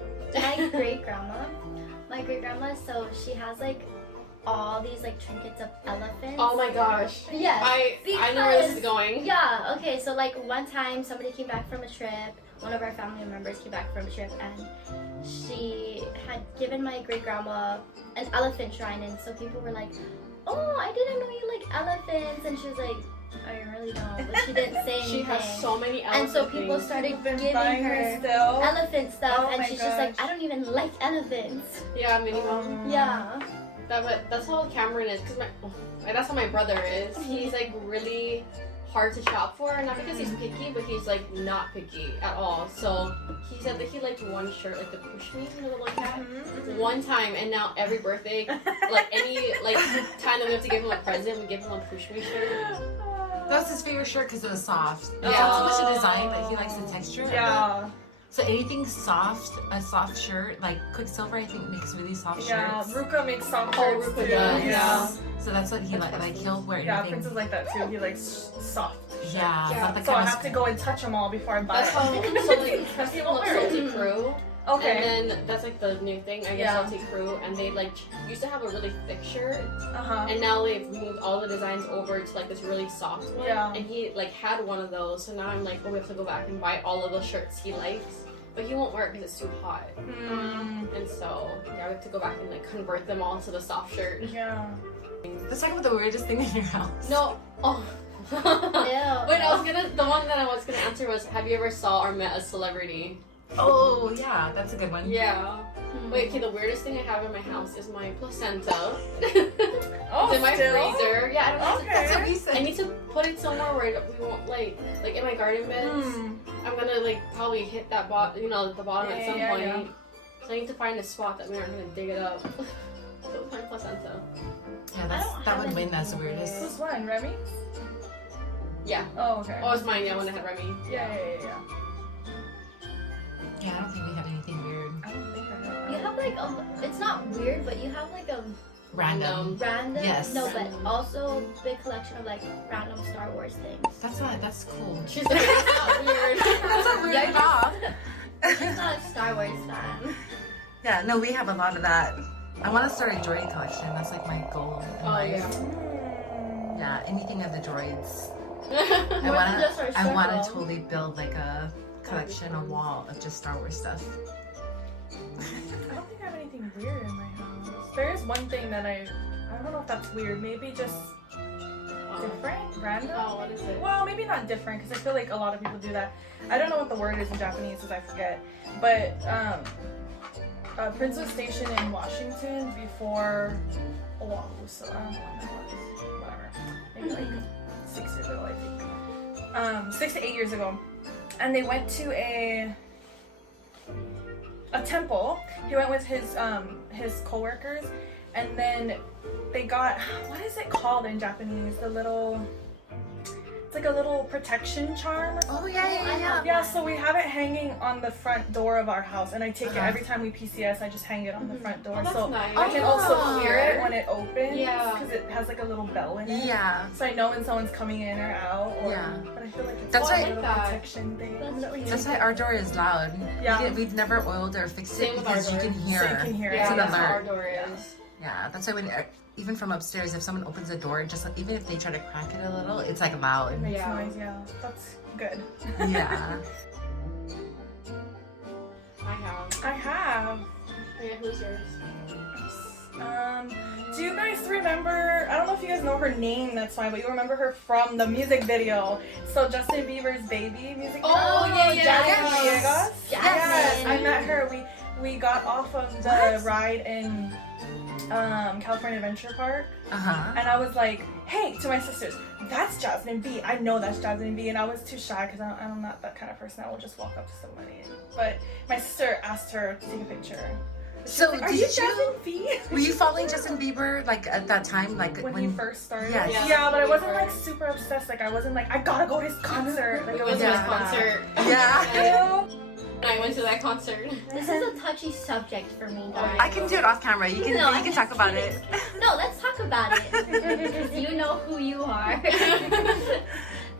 My great grandma, so she has like all these like trinkets of elephants. Oh my gosh. Yes. I know where this is going. Yeah, okay, so like one time somebody came back from a trip, one of our family members came back from a trip, and she had given my great grandma an elephant shrine, and so people were like, oh, I didn't know you like elephants, and she was like, I really don't, but she didn't say anything. She has so many and elephant so people things. started Been giving buying her still. elephant stuff, Oh and my she's just like, gosh. I don't even like elephants. Yeah, minimum. Yeah. That's how Cameron is, because that's how my brother is. He's like really hard to shop for, not because he's picky, but he's like not picky at all. So he said that he liked one shirt, like the Push Me, the little cat, one time, and now every birthday, like any like time that we have to give him a present, we give him a Push Me shirt. That's his favorite shirt because it was soft. Yeah. It's not so much the design, but he likes the texture. Yeah. So anything soft, a soft shirt, like Quicksilver, I think makes really soft Yeah, shirts. Ruka makes soft Oh, shirts Ruka too. does. Yeah. So that's what he like he'll wear Yeah, anything. Prince is like that too. He likes soft shirts. Yeah, Yeah. not the So I kind have to go and touch them all before I buy That's it. how some people love Salty Crew. Okay. And then that's like the new thing, I guess, Yeah. Salty Crew. And they like used to have a really thick shirt, Uh-huh. and now they've moved all the designs over to like this really soft one. Yeah. And he like had one of those, so now I'm like, oh, we have to go back and buy all of the shirts he likes, but he won't wear it because it's too hot. And so yeah, we have to go back and like convert them all to the soft shirt. Yeah. Let's talk about the weirdest thing in your house. No. Oh. Ew. Wait, the one that I was gonna answer was, have you ever saw or met a celebrity? Oh yeah, that's a good one. Yeah. Wait, okay, the weirdest thing I have in my house is my placenta. Oh, It's in my still? freezer. Yeah, I don't know. Okay. That's what we said. I need to put it somewhere where we won't like in my garden beds. I'm gonna like probably hit that the bottom at some Yeah, point. yeah. So I need to find a spot that we aren't gonna dig it up. So it's my placenta. Yeah, I don't that have would win anything as the weirdest. Who's one? Remy? Yeah. Oh, okay. Oh, it's mine. Yeah, when I had Remy. Yeah. Yeah, I don't think we have anything weird. I don't think I have You have like it's not weird, but you have like a Random. random. Yes. No, but also big collection of like random Star Wars things. That's cool. She's like, it's not weird. That's a weird Yeah, thought. She's not a Star Wars fan. Yeah, no, we have a lot of that. I want to start a droid collection. That's like my goal in Oh life. yeah. Yeah, anything of the droids. More than just our I want to circle. totally build like a collection, a wall of just Star Wars stuff. I don't think I have anything weird in my house. There is one thing that I don't know if that's weird. Maybe just different, random. Oh, what is it? Well, maybe not different because I feel like a lot of people do that. I don't know what the word is in Japanese because I forget. But Prince was stationed in Washington before Oahu, so I don't know when that was. Whatever. Maybe like 6 years ago, I think. 6 to 8 years ago. And they went to a temple. He went with his co-workers, and then they got, what is it called in Japanese? It's like a little protection charm. Oh yeah. Yeah, so we have it hanging on the front door of our house, and I take it every time we PCS. I just hang it on the front door, Oh, that's so nice. I can also Oh. hear it when it opens. Yeah. because it has like a little bell in it. Yeah. So I know when someone's coming in or out. Or, Yeah. But I feel like it's That's a why- little that. protection thing. That's why our door is loud. Yeah. We've never oiled or fixed Same it with because our you can door. hear. So you can hear it. Yeah, It's an that's how our alert. door is. Yeah, that's why when even from upstairs, if someone opens the door, just like, even if they try to crack it a little, it's like loud. It makes Yeah. noise. Yeah, that's good. Yeah. I have. I have. Yeah, who's yours? Do you guys remember? I don't know if you guys know her name. That's fine, but you remember her from the music video. So Justin Bieber's "Baby" music video. Oh, yeah. Jasmine Yes. Villegas? Yes, I Jasmine. met her. We got off of the What? ride in California Adventure Park, Uh-huh. and I was like, "Hey," to my sisters, "That's Jasmine B. I know that's Jasmine B." And I was too shy because I'm not that kind of person. I will just walk up to somebody. But my sister asked her to take a picture. So Like, "Are did you you, Jasmine B?" were you following Justin Bieber like at that time? Like when he first started. Yes. Yeah, but I wasn't Before. like super obsessed. Like I wasn't like I gotta go to his concert. Like It it was was his Yeah. concert. Yeah. I went to that concert. This is a touchy subject for me, guys. I can do it off camera. You can No, you I'm can just talk about kidding. it. No, let's talk about it. Because you know who you are.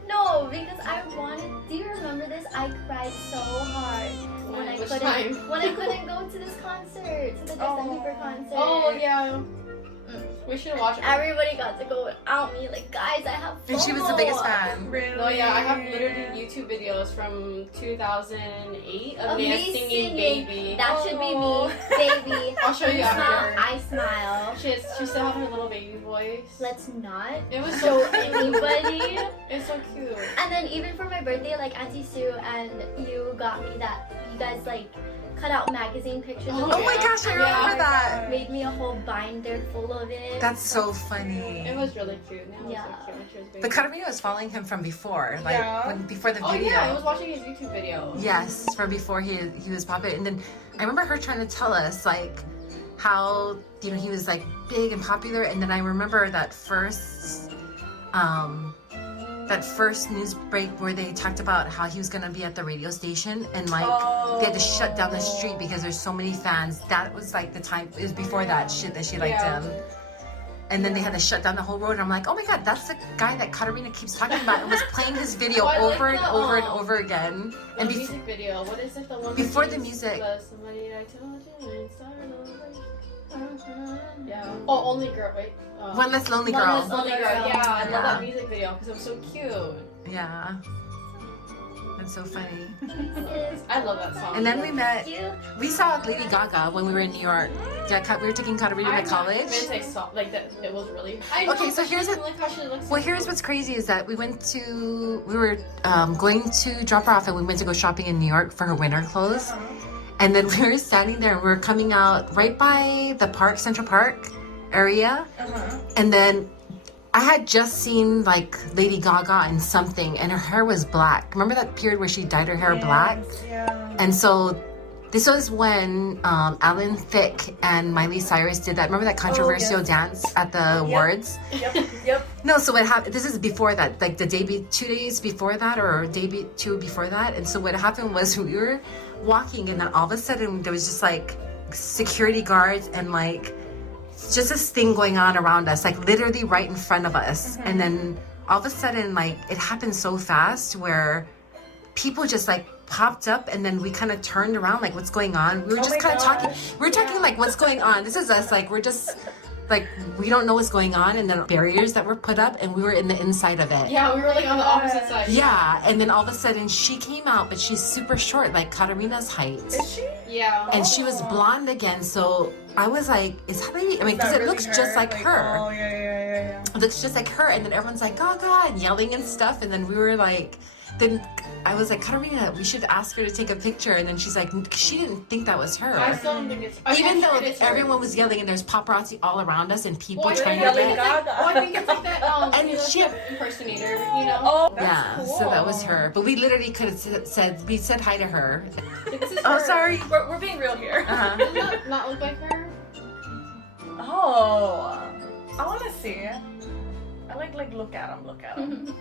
No, because I wanted. Do you remember this? I cried so hard when I Which couldn't time? go to this concert, to the Justin Bieber concert. Oh yeah. We should watch it. Everybody got to go without me. Like, guys, I have FOMO. And she was the biggest fan. Really. Oh yeah, I have literally YouTube videos from 2008 of Of me me singing singing. "Baby." That should be Oh. me, baby. I'll show you You smile, after. I smile. She still have her little baby voice. Let's not It was show so cute. anybody. It's so cute. And then even for my birthday, like Auntie Sue and you got me that. You guys like cut out magazine pictures. Oh, of Oh me. my gosh, I Yeah. remember that. Made me a whole binder full of it. That's so funny. It was really cute. It was Yeah. so cute when she was baby. The Katarina was following him from before, like Yeah. before the Oh video. yeah, I was watching his YouTube video. Yes, from before he was popular, and then I remember her trying to tell us like how he was like big and popular, and then I remember that that first news break where they talked about how he was gonna be at the radio station and like they had to shut down the street because there's so many fans. That was like the time. It was before that shit that she liked him. And then they had to shut down the whole road. And I'm like, oh my god, that's the guy that Katarina keeps talking about and was playing his video over and over and over again. And the music video. What is it? The one before the music. Somebody I told you and started over. Yeah. Oh, Only Girl. Wait. One Less Lonely Girl. One Less Lonely Girl. Yeah, I love that music video because it was so cute. Yeah. That's so funny. I love that song. And then we saw Lady Gaga when we were in New York. Yeah, we were taking Katarina to college. I saw like that. It was really. Okay, so here's what's crazy is that we were going to drop her off and we went to go shopping in New York for her winter clothes. And then we were standing there and we were coming out right by the park, Central Park area. And then I had just seen like Lady Gaga in something and her hair was black. Remember that period where she dyed her hair black? Yeah. And so this was when Alan Thicke and Miley Cyrus did that. Remember that controversial dance at the awards? Yep. No, so what happened, this is before that, like the day, 2 days before that or two before that. And so what happened was we were walking and then all of a sudden there was just like security guards and like just this thing going on around us, like literally right in front of us. And then all of a sudden, like it happened so fast where people just like popped up and then we kind of turned around like what's going on. We were just kind of talking. We were talking like what's going on. This is us, like we're just like we don't know what's going on, and then barriers that were put up and we were in the inside of it. Yeah, we were like on the opposite side. Yeah, and then all of a sudden she came out, but she's super short, like Katarina's height. Is she? Yeah. And she was blonde again, so I was like, is that lady? I mean, because it looks just like her. Oh, yeah. It looks just like her, and then everyone's like, Gaga, and yelling and stuff, and then we were like, then I was like, Katarina, we should ask her to take a picture, and then she's like, she didn't think that was her. I still don't think it's even though everyone was yelling, and there's paparazzi all around us, and people I trying think to it's get. like, I think it's like that. And she impersonator, you know. Oh, that's yeah, cool. so that was her. But we literally could have said, we said hi to her. This is Oh, her. sorry. We're being real here. Does that not look like her? Oh, I want to see. I like look at him.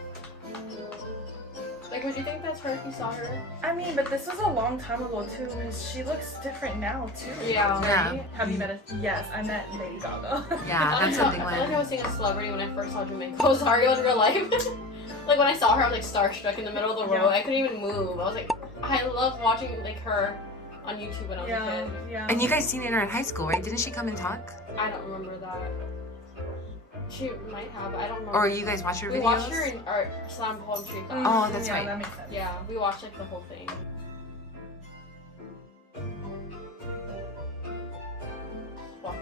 Like, would you think that's her if you saw her? I mean, but this was a long time ago too. And she looks different now too. Yeah. Yeah. Have you met us? Yes, I met Lady Gaga. Yeah, that's I something felt like I like. was seeing a celebrity when I first saw Jamaica Rosario in real life. Like when I saw her, I was like starstruck in the middle of the road. I couldn't even move. I was like, I love watching like her on YouTube when I was a kid. Yeah. And you guys seen her in high school, right? Didn't she come and talk? I don't remember that. She might have. I don't remember. Or you guys watch her videos? We watched her in our slam poetry class. Oh, that's yeah, right. That makes sense. Yeah, we watched like the whole thing.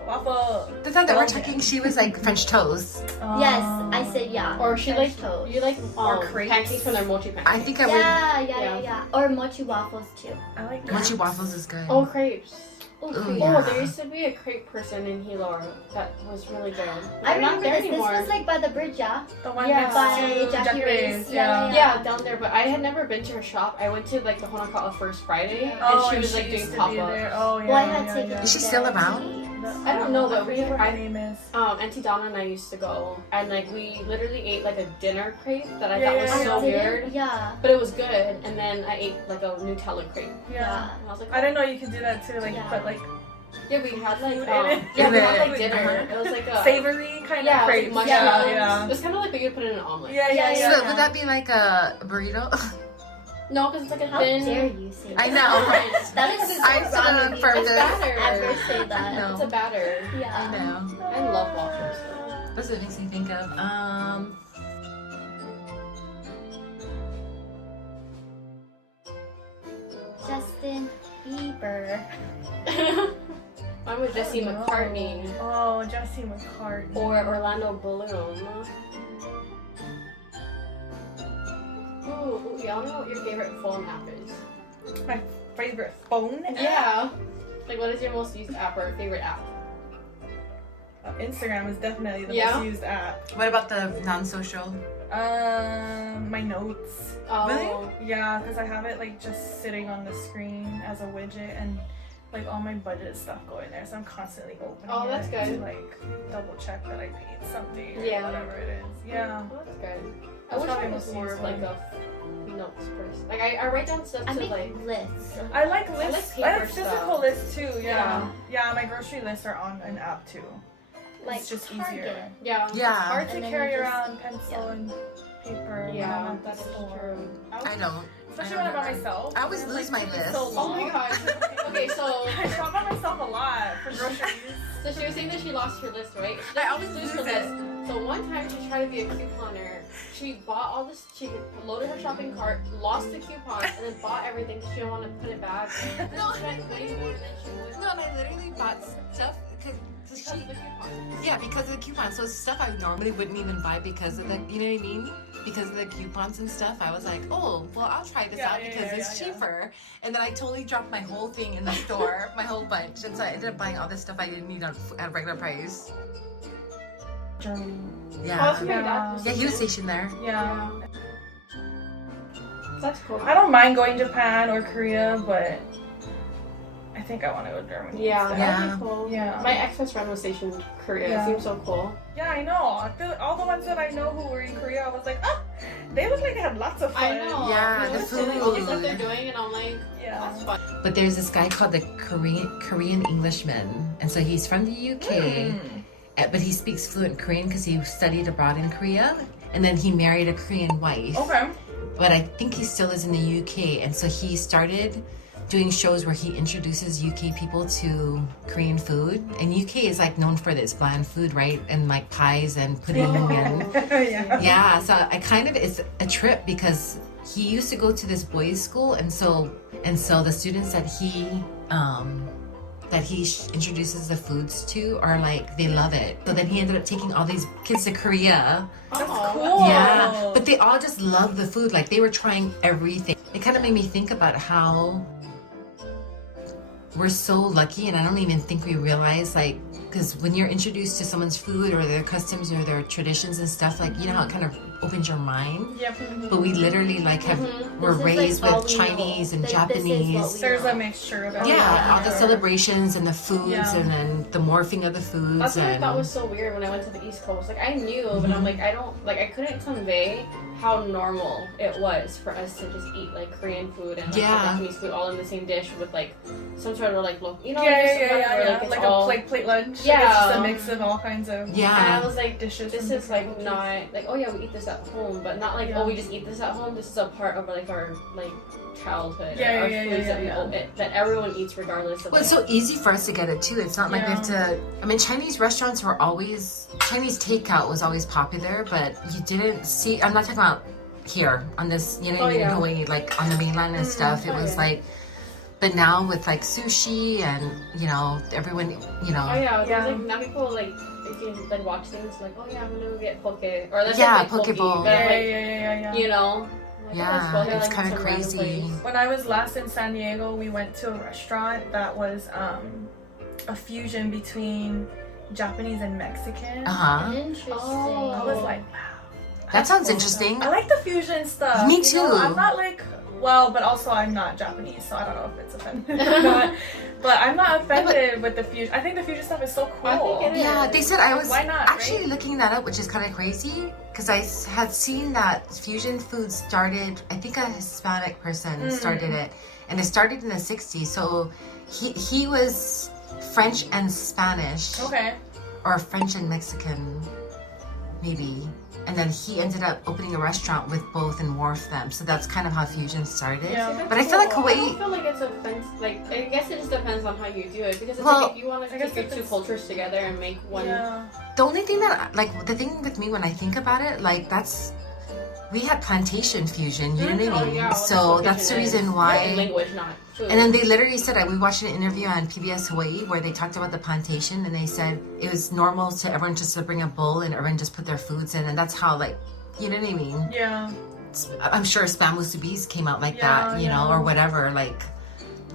Waffle. The time that we're talking, she was like French toast. Yes, I said yeah. Or she French like toast. you like Or crepes. pancakes from their mochi pancakes. I think I would. Yeah. Or mochi waffles too. I like that. Mochi waffles is good. Oh, crepes. Oh, Ooh, crepes. yeah. Oh, there used to be a crepe person in Hilo that was really good. I They're not remember there this. anymore. This was like by the bridge, yeah. The one Yeah. next By to Jackie Ray's. Yeah. Yeah, down there. But I had never been to her shop. I went to like the Honaka'a First Friday, Oh, and she was like used doing to pop be ups. there. Oh yeah. Well, I had yeah, taken. yeah. Is she still there. around? I don't know, but I forget what I- her name is. Auntie Donna and I used to go, and like we literally ate like a dinner crepe that I Yeah, thought was yeah, so Did it? weird, Yeah. but it was good. And then I ate like a Nutella crepe, Yeah. and I was like, I didn't know you could do that too. Like, Yeah. put like yeah, we had like Food in it. yeah, we had Yeah. like dinner. It was like a savory kind yeah, of crepes. mushrooms. Yeah. It was kind of like what you'd put in an omelet. Yeah. So would that be like a burrito? No, because it's like a How thin. dare you say I that? know, right? That is I so stood wrong up of for you It's this. batter. ever say that. No. It's a batter. I Yeah. know. I love waffles. That's what it makes me think of. Justin Bieber. Mine was Jesse McCartney Oh, Jesse McCartney. or Orlando Bloom. Ooh, y'all know what your favorite phone app is? My favorite phone app? Yeah. Like, what is your most used app or favorite app? Instagram is definitely the Yeah? most used app. What about the non-social? My notes. Oh. Really? Yeah, because I have it like just sitting on the screen as a widget, and like all my budget stuff go in there, so I'm constantly opening Oh, that's it good. to like double check that I paid something Yeah. or whatever it is. Yeah. Oh, that's good. I That's wish probably I was most more of like useful. a notes person. Like I write down stuff I to make like. lists. I like I lists. like I paper have physical stuff. lists too. Yeah. Yeah. Yeah, my grocery lists are on an app too. Like It's just Target. easier. Yeah. Yeah. Hard to And then carry you just- around pencil and paper when I'm Yeah, at the that is store. true. I don't. Especially when I'm by myself. I always and, lose like, my it's list. So Oh long. my god. Okay, so I shop by myself a lot for groceries. so she was saying that she lost her list, right? She I doesn't always lose her lose it. list. So one time she tried to be a couponer. She bought all this. She loaded her shopping cart, lost the coupons, and then bought everything. She didn't want to put it back. And No. she spent way more than she would. No, and I literally bought stuff because Because of the coupons. yeah, because of the coupons. So stuff I normally wouldn't even buy because of the, you know what I mean? Because of the coupons and stuff. I was like, oh, well, I'll try this Yeah, out yeah, because yeah, it's yeah, yeah. cheaper. And then I totally dropped my whole thing in the store, my whole bunch. And so I ended up buying all this stuff I didn't need at regular price. Germany. Oh, Yeah. that's my dad. Yeah, he was stationed there. Yeah. That's cool. I don't mind going to Japan or Korea, but I think I want to go to Germany. Yeah, instead. that'd be cool. Yeah. My ex-best friend was stationed in Korea. Yeah. It seems so cool. Yeah, I know. I feel all the ones that I know who were in Korea, I was like, ah, they look like they had lots of fun. I know. Yeah, They the were saying all the stuff food. they're doing, and I'm like, Yeah. that's fun. But there's this guy called the Korean Englishman. And so he's from the UK. But he speaks fluent Korean because he studied abroad in Korea. And then he married a Korean wife. Okay. But I think he still is in the UK. And so he started doing shows where he introduces UK people to Korean food. And UK is like known for this bland food, right? And like pies and pudding and Yeah. yeah. So I kind of, it's a trip because he used to go to this boys' school. And so the students that he introduces the foods to are like, they love it. So then he ended up taking all these kids to Korea. That's Oh, cool. Yeah, but they all just love the food. Like they were trying everything. It kind of made me think about how we're so lucky, and I don't even think we realize, like, because when you're introduced to someone's food or their customs or their traditions and stuff, like, you know how it kind of opens your mind. Yep. But we literally like we're This is, raised like, all with we know. Chinese and Like, this is what Japanese. we There's know. a mixture of Yeah, everything. all the celebrations and the foods Yeah. and then the morphing of the foods. That's what I and thought was so weird when I went to the East Coast. Like I knew, but I'm like, I couldn't convey how normal it was for us to just eat like Korean food and like Yeah. Japanese food all in the same dish with like some sort of like look, you know, Yeah, just yeah, one yeah, where, yeah. like it's Like all. a plate lunch. Yeah. Like, it's just a mix of all kinds of Yeah. And I was like, dishes. this from is like different not like, oh yeah, we eat this at home, but not like, Yeah. oh, we just eat this at home. This is a part of like our like childhood, Yeah, our yeah, foods yeah, that we yeah. that everyone eats regardless of. Well, it's like, so easy for us to get it too. It's not like we have to. I mean, Chinese restaurants were always Chinese takeout was always popular, but you didn't see. I'm not talking about here on this, you know, Oh, in yeah. Hawaii, like on the mainland and stuff. It Oh, was yeah. like, but now with like sushi and you know everyone, you know. Oh yeah, Yeah. there's like now people like if you like watch things like, oh yeah, I'm gonna go get poke or let's Yeah, like, poke bowl. but Yeah, like yeah. you know, like, Yeah, let's go here, it's like, kinda some random crazy. place. When I was last in San Diego, we went to a restaurant that was a fusion between Japanese and Mexican. Interesting. Oh. I was like, wow. That sounds interesting. I like the fusion stuff. Me you know? too. I'm not like, well, but also I'm not Japanese, so I don't know if it's offended or not. But I'm not offended with the fusion. I think the fusion stuff is so cool. I think it is. Yeah, they said I was Why not, actually right? looking that up, which is kind of crazy because I had seen that fusion food started. I think a Hispanic person started it, and it started in the '60s. So he was French and Spanish, Okay. or French and Mexican, maybe. And then he ended up opening a restaurant with both and morphed them. So that's kind of how fusion started. Yeah. But I feel like I don't Hawaii. feel like it's offensive. Like I guess it just depends on how you do it because it's Well, like if you want to I guess take your if two it's- cultures together and make one. Yeah. The only thing that, like, the thing with me when I think about it, like, we had plantation fusion, you know what I Oh mean? yeah. So that's the reason why. Language, not food. And then they literally said, we watched an interview on PBS Hawaii where they talked about the plantation, and they said it was normal to everyone just to bring a bowl and everyone just put their foods in, and that's how, like, you know what I mean? Yeah. I'm sure spam musubis came out like Yeah, that, you know, yeah. or whatever, like,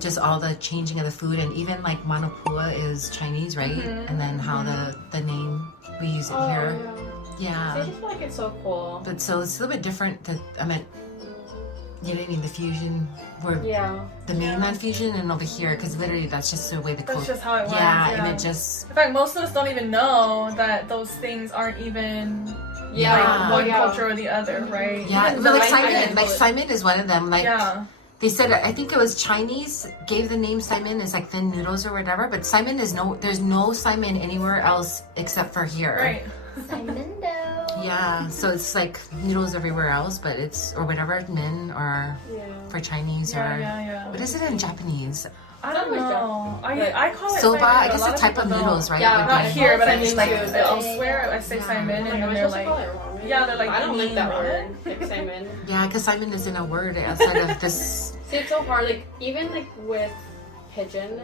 just all the changing of the food, and even like manapua is Chinese, right? And then how the name we use it oh, here. yeah. Yeah. I just feel like it's so cool. But so it's a little bit different. I mean, You know what I mean? The fusion, where the mainland fusion, and over here, because literally that's just the way the That's just how it was. Yeah, and it just. In fact, most of us don't even know that those things aren't even Yeah. like one culture or the other, right? Yeah, Even but though like Simon is one of them. Like they said, I think it was Chinese gave the name Simon as like thin noodles or whatever. But Simon is there's no Simon anywhere else except for here. Right. Simon though. Yeah, so it's like noodles everywhere else, but it's or whatever min or for Chinese or what is it in Japanese? I don't know. I call it soba. Simon, I guess a type of noodles, right? Yeah, not here, but I mean like too. elsewhere. I say Simon, and then they're like, they're like, I don't like that ramen. word, like Simon. Yeah, because Simon isn't a word outside of this. See, it's so hard. Like even like with pigeon,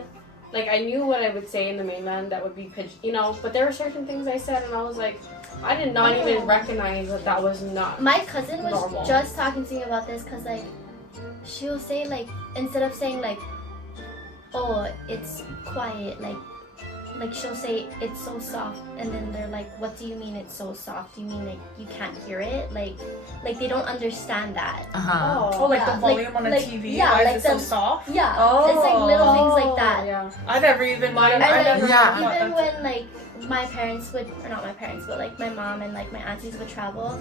like I knew what I would say in the mainland that would be pigeon, you know. But there were certain things I said, and I was like, I did not even recognize that was not. My cousin was normal. just talking to me about this because like she'll say like instead of saying like, oh, it's quiet, like she'll say it's so soft, and then they're like, what do you mean it's so soft? Do you mean like you can't hear it? Like they don't understand that. Oh, like the volume on a TV. Yeah, why like is it so soft? Yeah, oh. It's like little things like that. Yeah. I never even. Even when like my parents would, or not my parents, but like my mom and like my aunties would travel,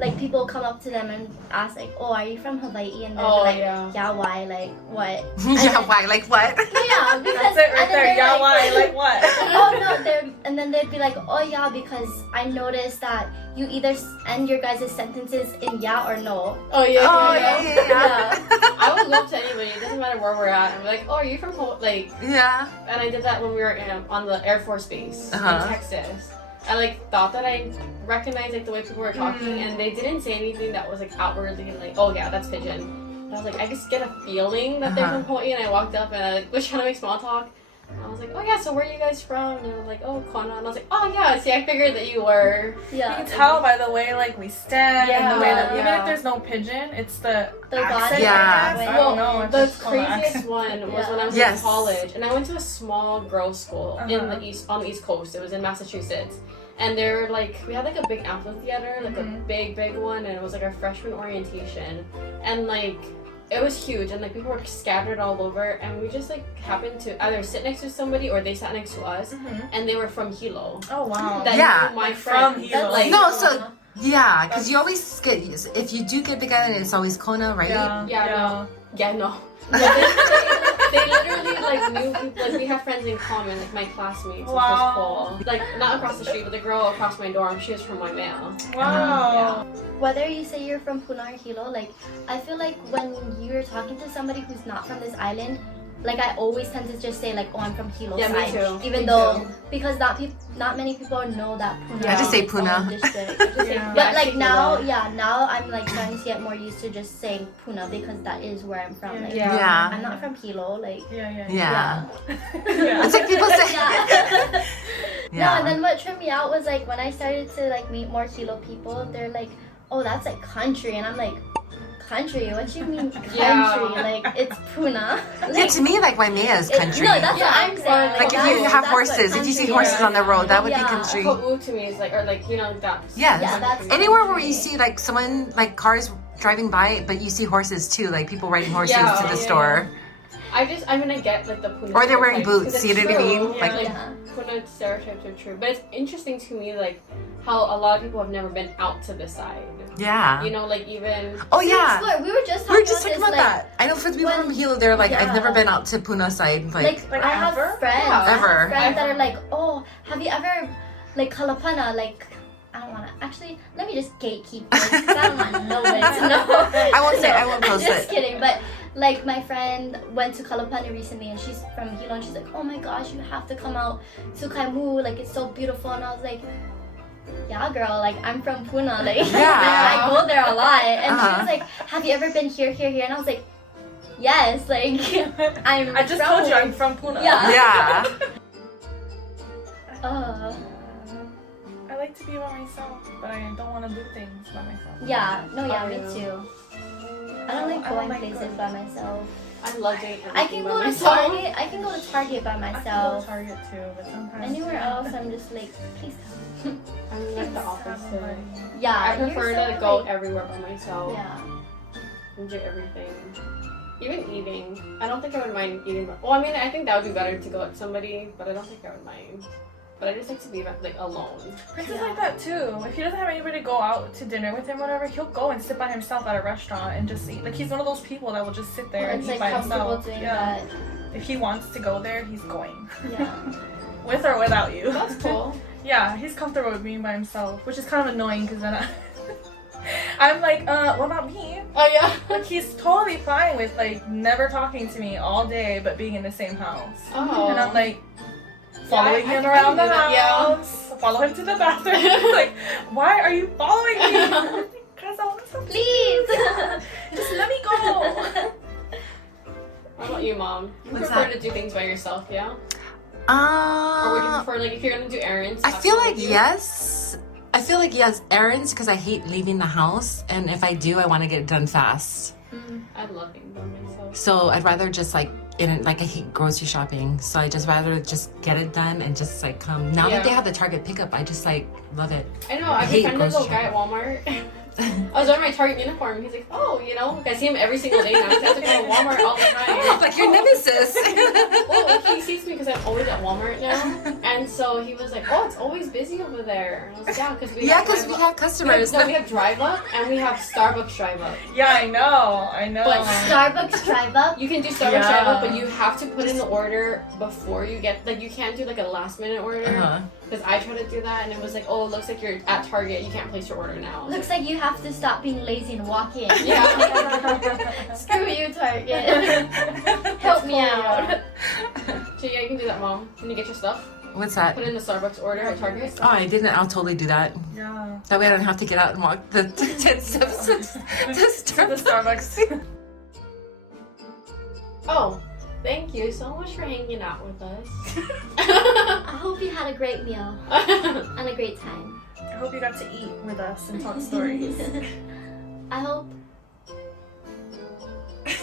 like people come up to them and ask like, oh, are you from Hawaii? And they'd be like, yeah, why? Like what? Why? Like what? Yeah, because that's it right there. Yeah, like, why? Like what? Oh no, and then they'd be like, oh yeah, because I noticed that you either end your guys' sentences in yeah or no. Oh yeah. I would love to anybody. It doesn't matter where we're at. I'm like, oh, are you from like? Yeah. And I did that when we were on the Air Force Base in Texas. I like thought that I recognized like the way people were talking, and they didn't say anything that was like outwardly like, oh yeah, that's pigeon. And I was like, I just get a feeling that they're from Hawaii, and I walked up and I like, was trying to make small talk. And I was like, oh yeah, so where are you guys from? And they were like, oh, Kona. And I was like, oh yeah, see, I figured that you were. Yeah. You can tell by the way like we stand and the way that even if there's no pigeon, it's the accent. Yeah. I don't know. The craziest one was when I was in college, and I went to a small girls' school in the on the East Coast. It was in Massachusetts. And they're like, we had like a big amphitheater, like a big one, and it was like our freshman orientation. And like, it was huge, and like people were scattered all over, and we just like happened to either sit next to somebody or they sat next to us, and they were from Hilo. Oh wow! That knew my friend from Hilo. Like, no, so yeah, because you always get if you do get together, it's always Kona, right? No. They literally like knew people. Like we had friends in common, like my classmates, which was cool. Like not across the street, but the girl across my dorm, she was from Waimea. Wow. Whether you say you're from Puna or Hilo, like I feel like when you're talking to somebody who's not from this island, like I always tend to just say like, oh, I'm from Hilo side, me too. even though because not many people know that Puna. I just say Puna. But like now I'm like starting to get more used to just saying Puna because that is where I'm from. Like, I'm not from Hilo. Like It's like people say. No, and then what tripped me out was like when I started to like meet more Hilo people, they're like, oh, that's like country, and I'm like, country? What you mean country? Like it's Puna. Like, to me, like Waimea is country. No, that's what I'm saying. Like if you have horses, if you see horses on the road, that would be country. Ko'u to me is like, or like that's. Yes. Anywhere where you see like someone like cars driving by, but you see horses too, like people riding horses to the store. I get like the Puna. Or they're wearing boots. You know what I mean? Like Puna stereotypes are true, but it's interesting to me like how a lot of people have never been out to this side. Yeah. You know, like even. Oh yeah. We were just talking about that. I know for the people from Hilo, they're like, I've never been out to Puna side. Like I have friends. Friends that are like, oh, have you ever like Kalapana? Like, I don't want to. Actually, let me just gatekeep this because I don't want nobody to know. I won't post it. Just kidding, but. Like my friend went to Kalapana recently and she's from Hilo and she's like, oh my gosh, you have to come out to Kaimu, like it's so beautiful. And I was like, yeah girl, like I'm from Puna, like I go there a lot. And she was like, have you ever been here? And I was like, yes, like I just told you I'm from Puna. Yeah. I like to be by myself, but I don't want to do things by myself. Me too. I don't like going places by myself. I love dating. I can go to Target. I can go to Target by myself. I can go to Target too, but sometimes anywhere else, I'm just like, please come. I'm like the opposite. Yeah, I prefer to go everywhere by myself. Yeah. enjoy everything. Even eating. I don't think I would mind eating. Well, I mean, I think that would be better to go with somebody, but I don't think I would mind. But I just like to be like alone. Prince is like that too. If he doesn't have anybody to go out to dinner with him, whatever, he'll go and sit by himself at a restaurant and just eat. Like he's one of those people that will just sit there and It's eat like by comfortable himself. doing Yeah. that. If he wants to go there, he's going. Yeah. With or without you. That's cool. Yeah, he's comfortable with being by himself, which is kind of annoying because then I'm like, what about me? Oh yeah. Like he's totally fine with like never talking to me all day but being in the same house. Oh. And I'm like following Yeah, him I around the can do that, yeah. house, follow him to the bathroom. He's like, why are you following me? Because I want some. Please. Just let me go. How about you, Mom? You What's prefer that? to do things by yourself, yeah? Or would you prefer, like, if you're gonna do errands? I have feel someone like with you? yes. I feel like yes, errands because I hate leaving the house, and if I do, I want to get it done fast. I love being by myself. So I'd rather just like I hate grocery shopping, so I just rather just get it done and just like come. Now Yeah. that they have the Target pickup, I just like love it. I know, I I hate befriended a little grocery guy at Walmart. I was wearing my Target uniform. He's like, oh, you know, I see him every single day now. I have to go to Walmart all the time. Like your nemesis. Well, he sees me because I'm always at Walmart now. And so he was like, oh, it's always busy over there. And I was like, yeah, because we Yeah, have because we have customers. we have Drive Up and we have Starbucks Drive Up. Yeah, I know. But Starbucks Drive Up. you can do Starbucks Yeah. Drive Up, but you have to put in the order before you get, like, you can't do like a last minute order. Uh-huh. Because I tried to do that and it was like, oh, it looks like you're at Target. You can't place your order now. Looks like you have to stop being lazy and walk in. Yeah. Screw you, Target. Help me out. So yeah, you can do that, Mom. When you get your stuff, What's that? put in the Starbucks order at Target. Oh, I didn't. I'll totally do that. Yeah. That way I don't have to get out and walk the 10 steps to The Starbucks. Starbucks. Oh, thank you so much for hanging out with us. I hope you had a great meal and a great time. I hope you got to eat with us and talk stories. I hope. I'm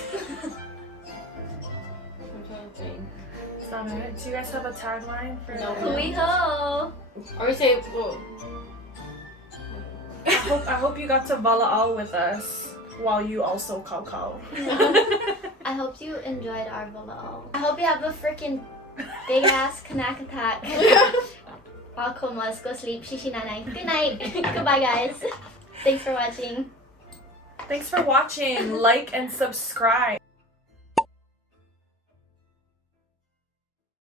trying to think. Is that it? Do you guys have a tagline for No. Hui ho. Or we say, well, I hope you got to walaʻau with us while you also kakao. I hope you enjoyed our walaʻau. I hope you have a freaking big ass knack attack. All comas, go sleep, shishi nanai. Good night. Goodbye, guys. Thanks for watching. Thanks for watching. Like and subscribe.